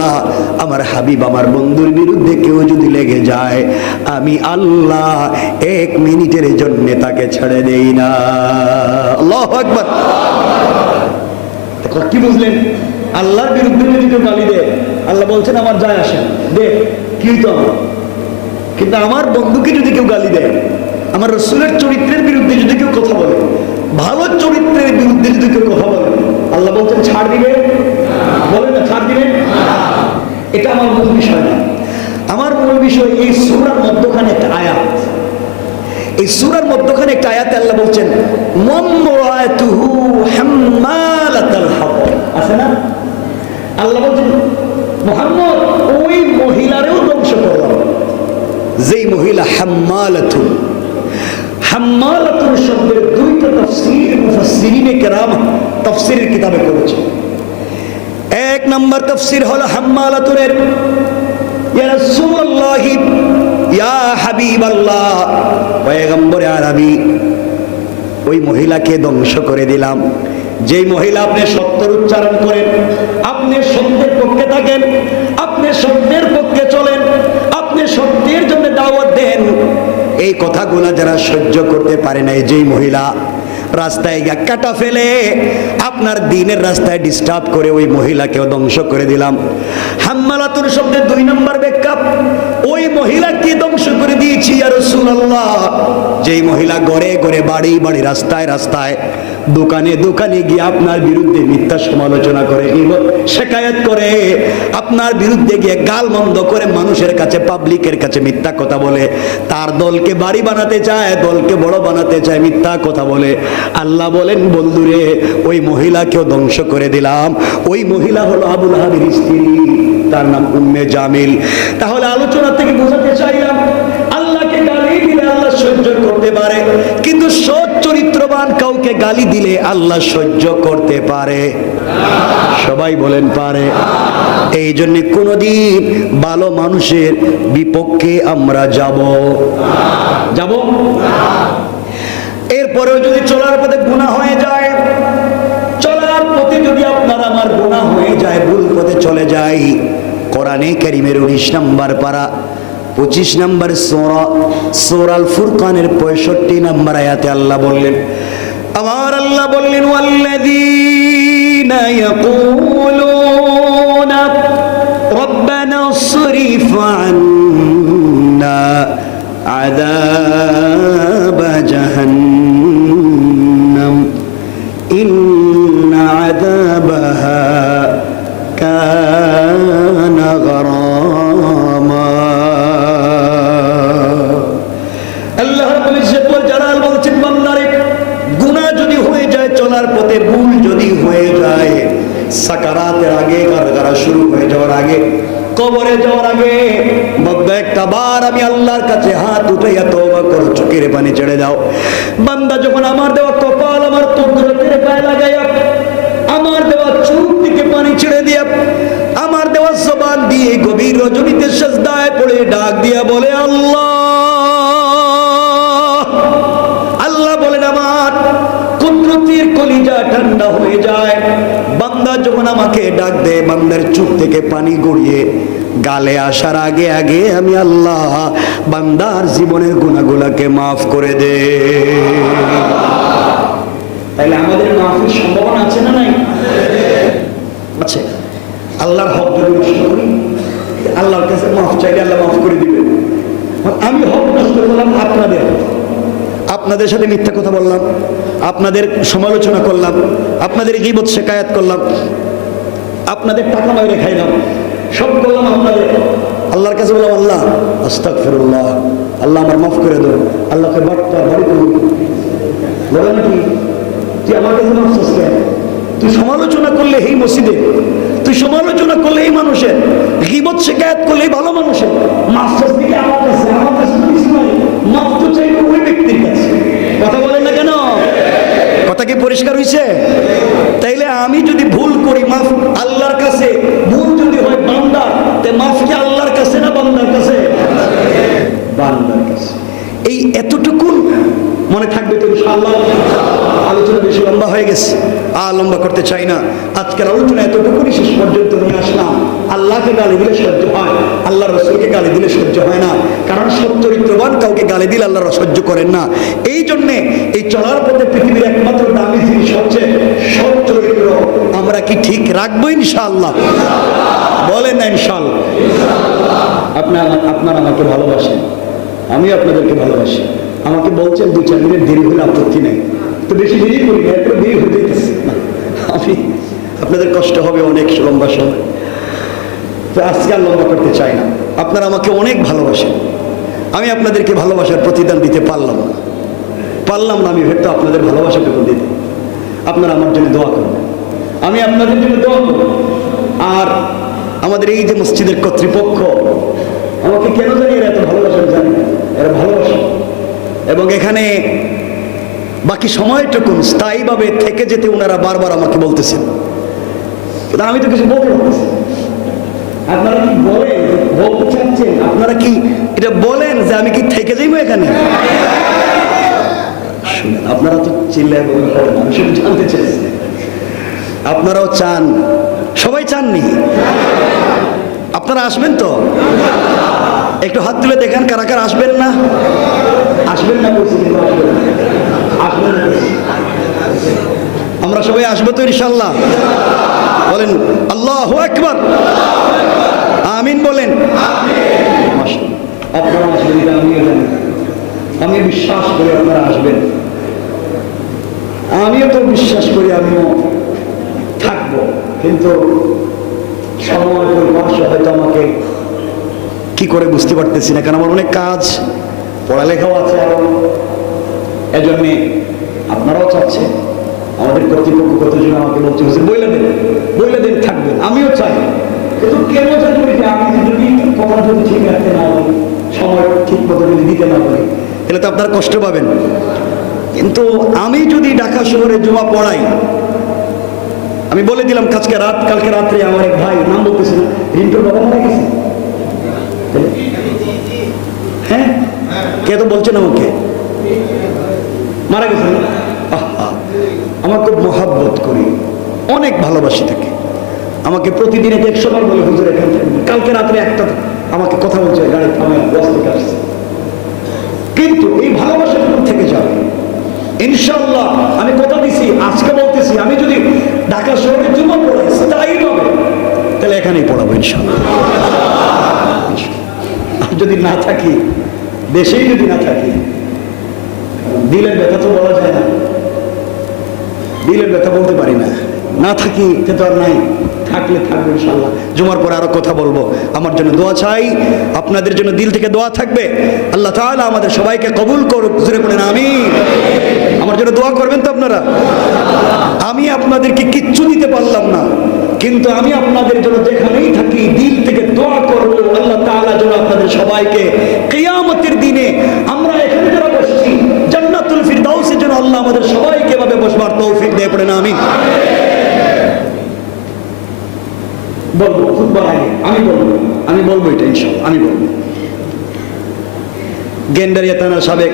আমার হাবিব আমার বন্ধুর বিরুদ্ধে কেউ যদি লেগে যায়, আমি আল্লাহ 1 মিনিটের জন্য তাকে ছেড়ে দেই না। আল্লাহু আকবার। কি বুঝলেন? আল্লাহর বিরুদ্ধে যদি কেউ গালি দেয়, আল্লাহ বলছেন আমার যায় আসে না, দে কি তো আমার। কিন্তু আমার বন্ধুকে যদি কেউ গালি দেয়, আমার রাসূলের চরিত্রের বিরুদ্ধে যদি কেউ কথা বলে, ভালো চরিত্রের বিরুদ্ধে যদি কেউ কথা বলে, আল্লাহ বলছেন ছাড় দিবে? বলেন না, ছাড় দিবে? এটা আমার মূল বিষয় না। আমার মূল বিষয় এই সূরার মধ্যখানে একটা আয়াত। এই সূরার মধ্যখানে একটা আয়াতে আল্লাহ বলছেন, মামরাতুহু হাম্মালাতাল হাতব, আছে না? আল্লাহ বলছেন, মুহাম্মদ ওই মহিলারেও ধ্বংস করলাম, যেই মহিলা হাম্মালাতুন। হাম্মালাতুন শব্দের 2টা তাফসীর মুফাসসিরিনে কেরাম তাফসীরের কিতাবে করেছে। 1 নম্বর তাফসীর হলো হাম্মালাতুনের, ইয়া রাসূলুল্লাহ, ইয়া হাবিবাল্লাহ, পয়গম্বরে আরবি, ওই মহিলাকে ধ্বংস করে দিলাম। যেই মহিলা আপনি সত্যের উচ্চারণ করেন, আপনি সত্যের পক্ষে থাকেন, আপনি সত্যের পক্ষে চলেন, আপনি সত্যের জন্য দাওয়াত দেন, এই কথাগুলো যারা সহ্য করতে পারে না, যেই মহিলা রাস্তায় গিয়ে কাটা ফেলে আপনার দিনের রাস্তায় ডিস্টার্ব করে, ওই মহিলাকেও ধ্বংস করে দিলাম। হাম্মালাতুর শব্দের 2 নম্বর ব্যাখ্যা, ওই মহিলাকে ধ্বংস করে দিয়েছি ইয়া রাসূলুল্লাহ, যেই মহিলা ঘরে ঘরে, বাড়ি বাড়ি, রাস্তায় রাস্তায়, দোকানে দোকানে গিয়ে আপনার বিরুদ্ধে মিথ্যা সমালোচনা করে, গীবত শিকায়ত করে, আপনার বিরুদ্ধে গিয়ে গালমন্দ করে, মানুষের কাছে, পাবলিকের কাছে মিথ্যা কথা বলে, তার দলকে বাড়ি বানাতে চায়, দলকে বড় বানাতে চায়, মিথ্যা কথা বলে। আল্লাহ বলেন, বন্ধুরে ওই মহিলাকেও ধ্বংস করে দিলাম। ওই মহিলা হলো আবু লাহাবের স্ত্রী, তার নাম উম্মে জামিল। তাহলে আলোচনা থেকে বোঝাতে চাইলাম, আল্লাহকে গালি দিলে আল্লাহ সহ্য করতে পারে, কিন্তু সৎ চরিত্রবান কাউকে গালি দিলে আল্লাহ সহ্য করতে পারে? সবাই বলেন পারে। এই জন্য কোনদিন ভালো মানুষের বিপক্ষে আমরা যাব? এরপরেও যদি চলার পথে গুনাহ হয়ে যায়, চলার পথে যদি আপনার আমার গুনাহ হয়ে যায়, ভুল পথে চলে যাই, কোরআনে কারীমের 19 নম্বর পারা 25 নম্বর সূরা আল ফুরকানের 65 নম্বর আয়াতে আল্লাহ বললেন, আমার আল্লাহ বললেন, ওয়াল্লাযীনা ইয়াকুলুনা রব্বানা ইসরিফ আন্না আযাব জাহান্নাম ইন্না আযাবাহা কানা গরামা। বলছেন বান্দারে, গুনাহ যদি হয়ে যায়, চলার পথে ভুল যদি হয়ে যায়, সাকারাতের আগে, গারগারা শুরু হয়ে যাওয়ার আগে, কবরে যাওয়ার আগে বান্দা একটা বার আমি আল্লাহর কাছে হাত উঠাইয়া তওবা করো, চোখের পানি ছেড়ে দাও। বান্দা যখন আমার দেওয়া কপাল আমার কুদরতের গায়ে লাগাইয়া, আমার দেওয়া চোখ থেকে পানি ছেড়ে দিয়া, আমার দেওয়া জবান দিয়ে গভীর রজনীতে সিজদায় পড়ে ডাক দিয়া বলে আল্লাহ, আল্লাহ বলেন আমার কুদরতের কলিজা ঠান্ডা হয়ে যায়। বান্দা যখন আমাকে ডাক দেয়, বান্দার চোখ থেকে পানি গড়িয়ে গালে আসার আগে আগে আমি আল্লাহ বান্দার জীবনের গুনাহগুলোকে মাফ করে দে। তাইলে আমাদের মাফের সম্ভাবনা আছে না নাই? আছে। আল্লাহর হক যদি নষ্ট করি, আল্লাহর কাছে মাফ চাইলে আল্লাহ মাফ করে দিবেন। আমি হক নষ্ট করলাম আপনাদের সাথে মিথ্যা কথা বললাম, আপনাদের সমালোচনা করলাম, আপনাদের গীবত শিকায়াত করলাম, আপনাদের টাকা মাইরে খাইলাম, সব করলাম আপনাদের। আল্লাহর কাছে বললাম আল্লাহ আস্তাগফিরুল্লাহ, আল্লাহ আমার মাফ করে দাও। আল্লাহকে বাড়ি করুন বলে নাকি তুই আমার কাছে মাফ চাস কেন? তুই সমালোচনা করলে এই মসজিদে, তুই সমালোচনা করলে এই মানুষের, গীবত শিকায়াত করলে এই ভালো মানুষের, মাফ চাস দিকে আমার কাছে, আমার কাছে কিছু নাই, মাফ তো চাইবে ওই ব্যক্তির কাছে। কথা বলেন না কেন? কথা কি পরিষ্কার হইছে? তাইলে আমি যদি ভুল করি, মাফ আল্লাহর কাছে। ভুল যদি হয় বান্দার, তে মাফ কি আল্লাহর কাছে না বান্দার কাছে? বান্দার কাছে। এই এতটুকু মনে থাকবে তো ইনশাআল্লাহ। আলোচনা বেশি লম্বা হয়ে গেছে, আর লম্বা করতে চাই না। আজকের আলোচনা এতটুকুই শেষ পর্যন্ত নিয়ে আসলাম। আল্লাহকে গালি দিলে সহ্য হয়, আল্লাহ রসুলকে গালি দিলে সহ্য হয় না, কারণ সচ্চরিত্রবান কাউকে গালি দিলে আল্লাহ সহ্য করেন না। এই জন্যে এই চলার পথে পৃথিবীর একমাত্র দামি জিনিস হচ্ছে সচ্চরিত্র। আমরা কি ঠিক রাখবো ইনশাআল্লাহ? বলেন না ইনশাআল্লাহ? আপনারা আমাকে ভালোবাসেন, আমি আপনাদেরকে ভালোবাসি। আমাকে বলছেন 2-4 মিনিট দেরি হলে আপত্তি নেই, তো বেশি দেরি করি না, একটু দেরি হয়ে যেতেছে না, আমি আপনাদের কষ্ট হবে অনেক লম্বা সময়, তো আজকে আর লম্বা করতে চাই না। আপনারা আমাকে অনেক ভালোবাসেন, আমি আপনাদেরকে ভালোবাসার প্রতিদান দিতে পারলাম না, আমি হয়তো আপনাদের ভালোবাসাটুকু দিতে। আপনারা আমার জন্য দোয়া করবেন, আমি আপনাদের জন্য দোয়া করব। আর আমাদের এই যে মসজিদের কর্তৃপক্ষ আমাকে কেন জানি এরা এত ভালোবাসেন, জানি এরা ভালোবাসেন, এবং এখানে বাকি সময়টুকু স্থায়ীভাবে থেকে যেতে ওনারা বারবার আমাকে বলতেছেন, কিন্তু আমি তো কিছু বলতে পারতেছি। আপনারা কি বলেন, বলতে চাচ্ছেন, আপনারা কি এটা বলেন যে আমি কি থেকে যাইব এখানে? শুনেন, আপনারা তো চিল্লায় বলেন, আমি শুধু জানতে চাইছি আপনারাও চান, সবাই চাননি? আপনারা আসবেন তো? একটু হাত তুলে দেখেন কারা কারা আসবেন না। আসবেন না বলছি, কিন্তু আসবেন না। আমরা সবাই আসবো তো ইনশাআল্লাহ? বলেন আল্লাহু আকবার, আমিন বলেন। আপনারা আসবেন, আমিও জানি, আমি বিশ্বাস করি আপনারা আসবেন, আমিও তো বিশ্বাস করি আমিও থাকবো, কিন্তু সময় পরিমাণ হয়তো আমাকে কি করে বুঝতে পারতেছি না, কারণ আমার অনেক কাজ, পড়ালেখাও আছে আরো। এজন্যে আপনারাও চাচ্ছেন, আমাদের কর্তৃপক্ষ কতজন আমাকে বলছে বইলে দেন থাকবেন, আমিও চাই, কিন্তু কেন জানি যে আমি যদি কথা যদি ঠিক রাখতে না পারি, সময় ঠিক মতো যদি দিতে না পারি, তাহলে তো আপনারা কষ্ট পাবেন। কিন্তু আমি যদি ঢাকা শহরে জুমা পড়াই, আমি বলে দিলাম কালকে রাত্রে আমার এক ভাই, নাম বলতেছে না, রিন্টুর বাবা মারা গেছে। হ্যাঁ, কে তো বলছেন আমাকে মারা গেছে। আমার খুব মহাব্বত করি, অনেক ভালোবাসি তাকে, আমাকে প্রতিদিন 100 বার বলে হুজুর এখান থেকে। কালকে রাত্রে একটা আমাকে কথা বলছে, গাড়ি থামে, বস থেকে আসছে, কিন্তু এই ভালোবাসা থেকে যাবে ইনশাআল্লাহ। আমি কথা দিছি, আজকে বলতেছি, আমি যদি ঢাকা শহরে জুমা পড়াই স্থায়ীভাবে, তাহলে এখানেই পড়াবো ইনশাআল্লাহ। যদি না থাকি, দেশেই যদি না থাকি, দিলের ব্যথা তো বলা যায় না, দিলের ব্যথা বলতে পারি না, না থাকি তো আর নাই, থাকলে থাকবে ইনশাআল্লাহ। জুমার পরে আরো কথা বলবো। আমার জন্য দোয়া চাই, আপনাদের জন্য দিল থেকে দোয়া থাকবে। আল্লাহ তাআলা আমাদের সবাইকে কবুল করুক। জোরে বলেন আমিন। আমার জন্য দোয়া করবেন তো আপনারা? আমি আপনাদেরকে কিচ্ছু দিতে পারলাম না, কিন্তু আমি আপনাদের জন্য যেখানেই থাকি দিল থেকে দোয়া করব আল্লাহ তাআলা যেন আপনাদের সবাইকে কিয়ামতের দিনে আমরা এখানে যারা বসছি জান্নাতুল ফিরদাউসের জন্য আল্লাহ আমাদের সবাইকে এভাবে বসবার তৌফিক দিয়ে পড়েন আমিন। বলবো খুতবার আগে আমি বলবো এটা ইনশাআল্লাহ, আমি বলবো। গেন্ডারিয়া থানার সাবেক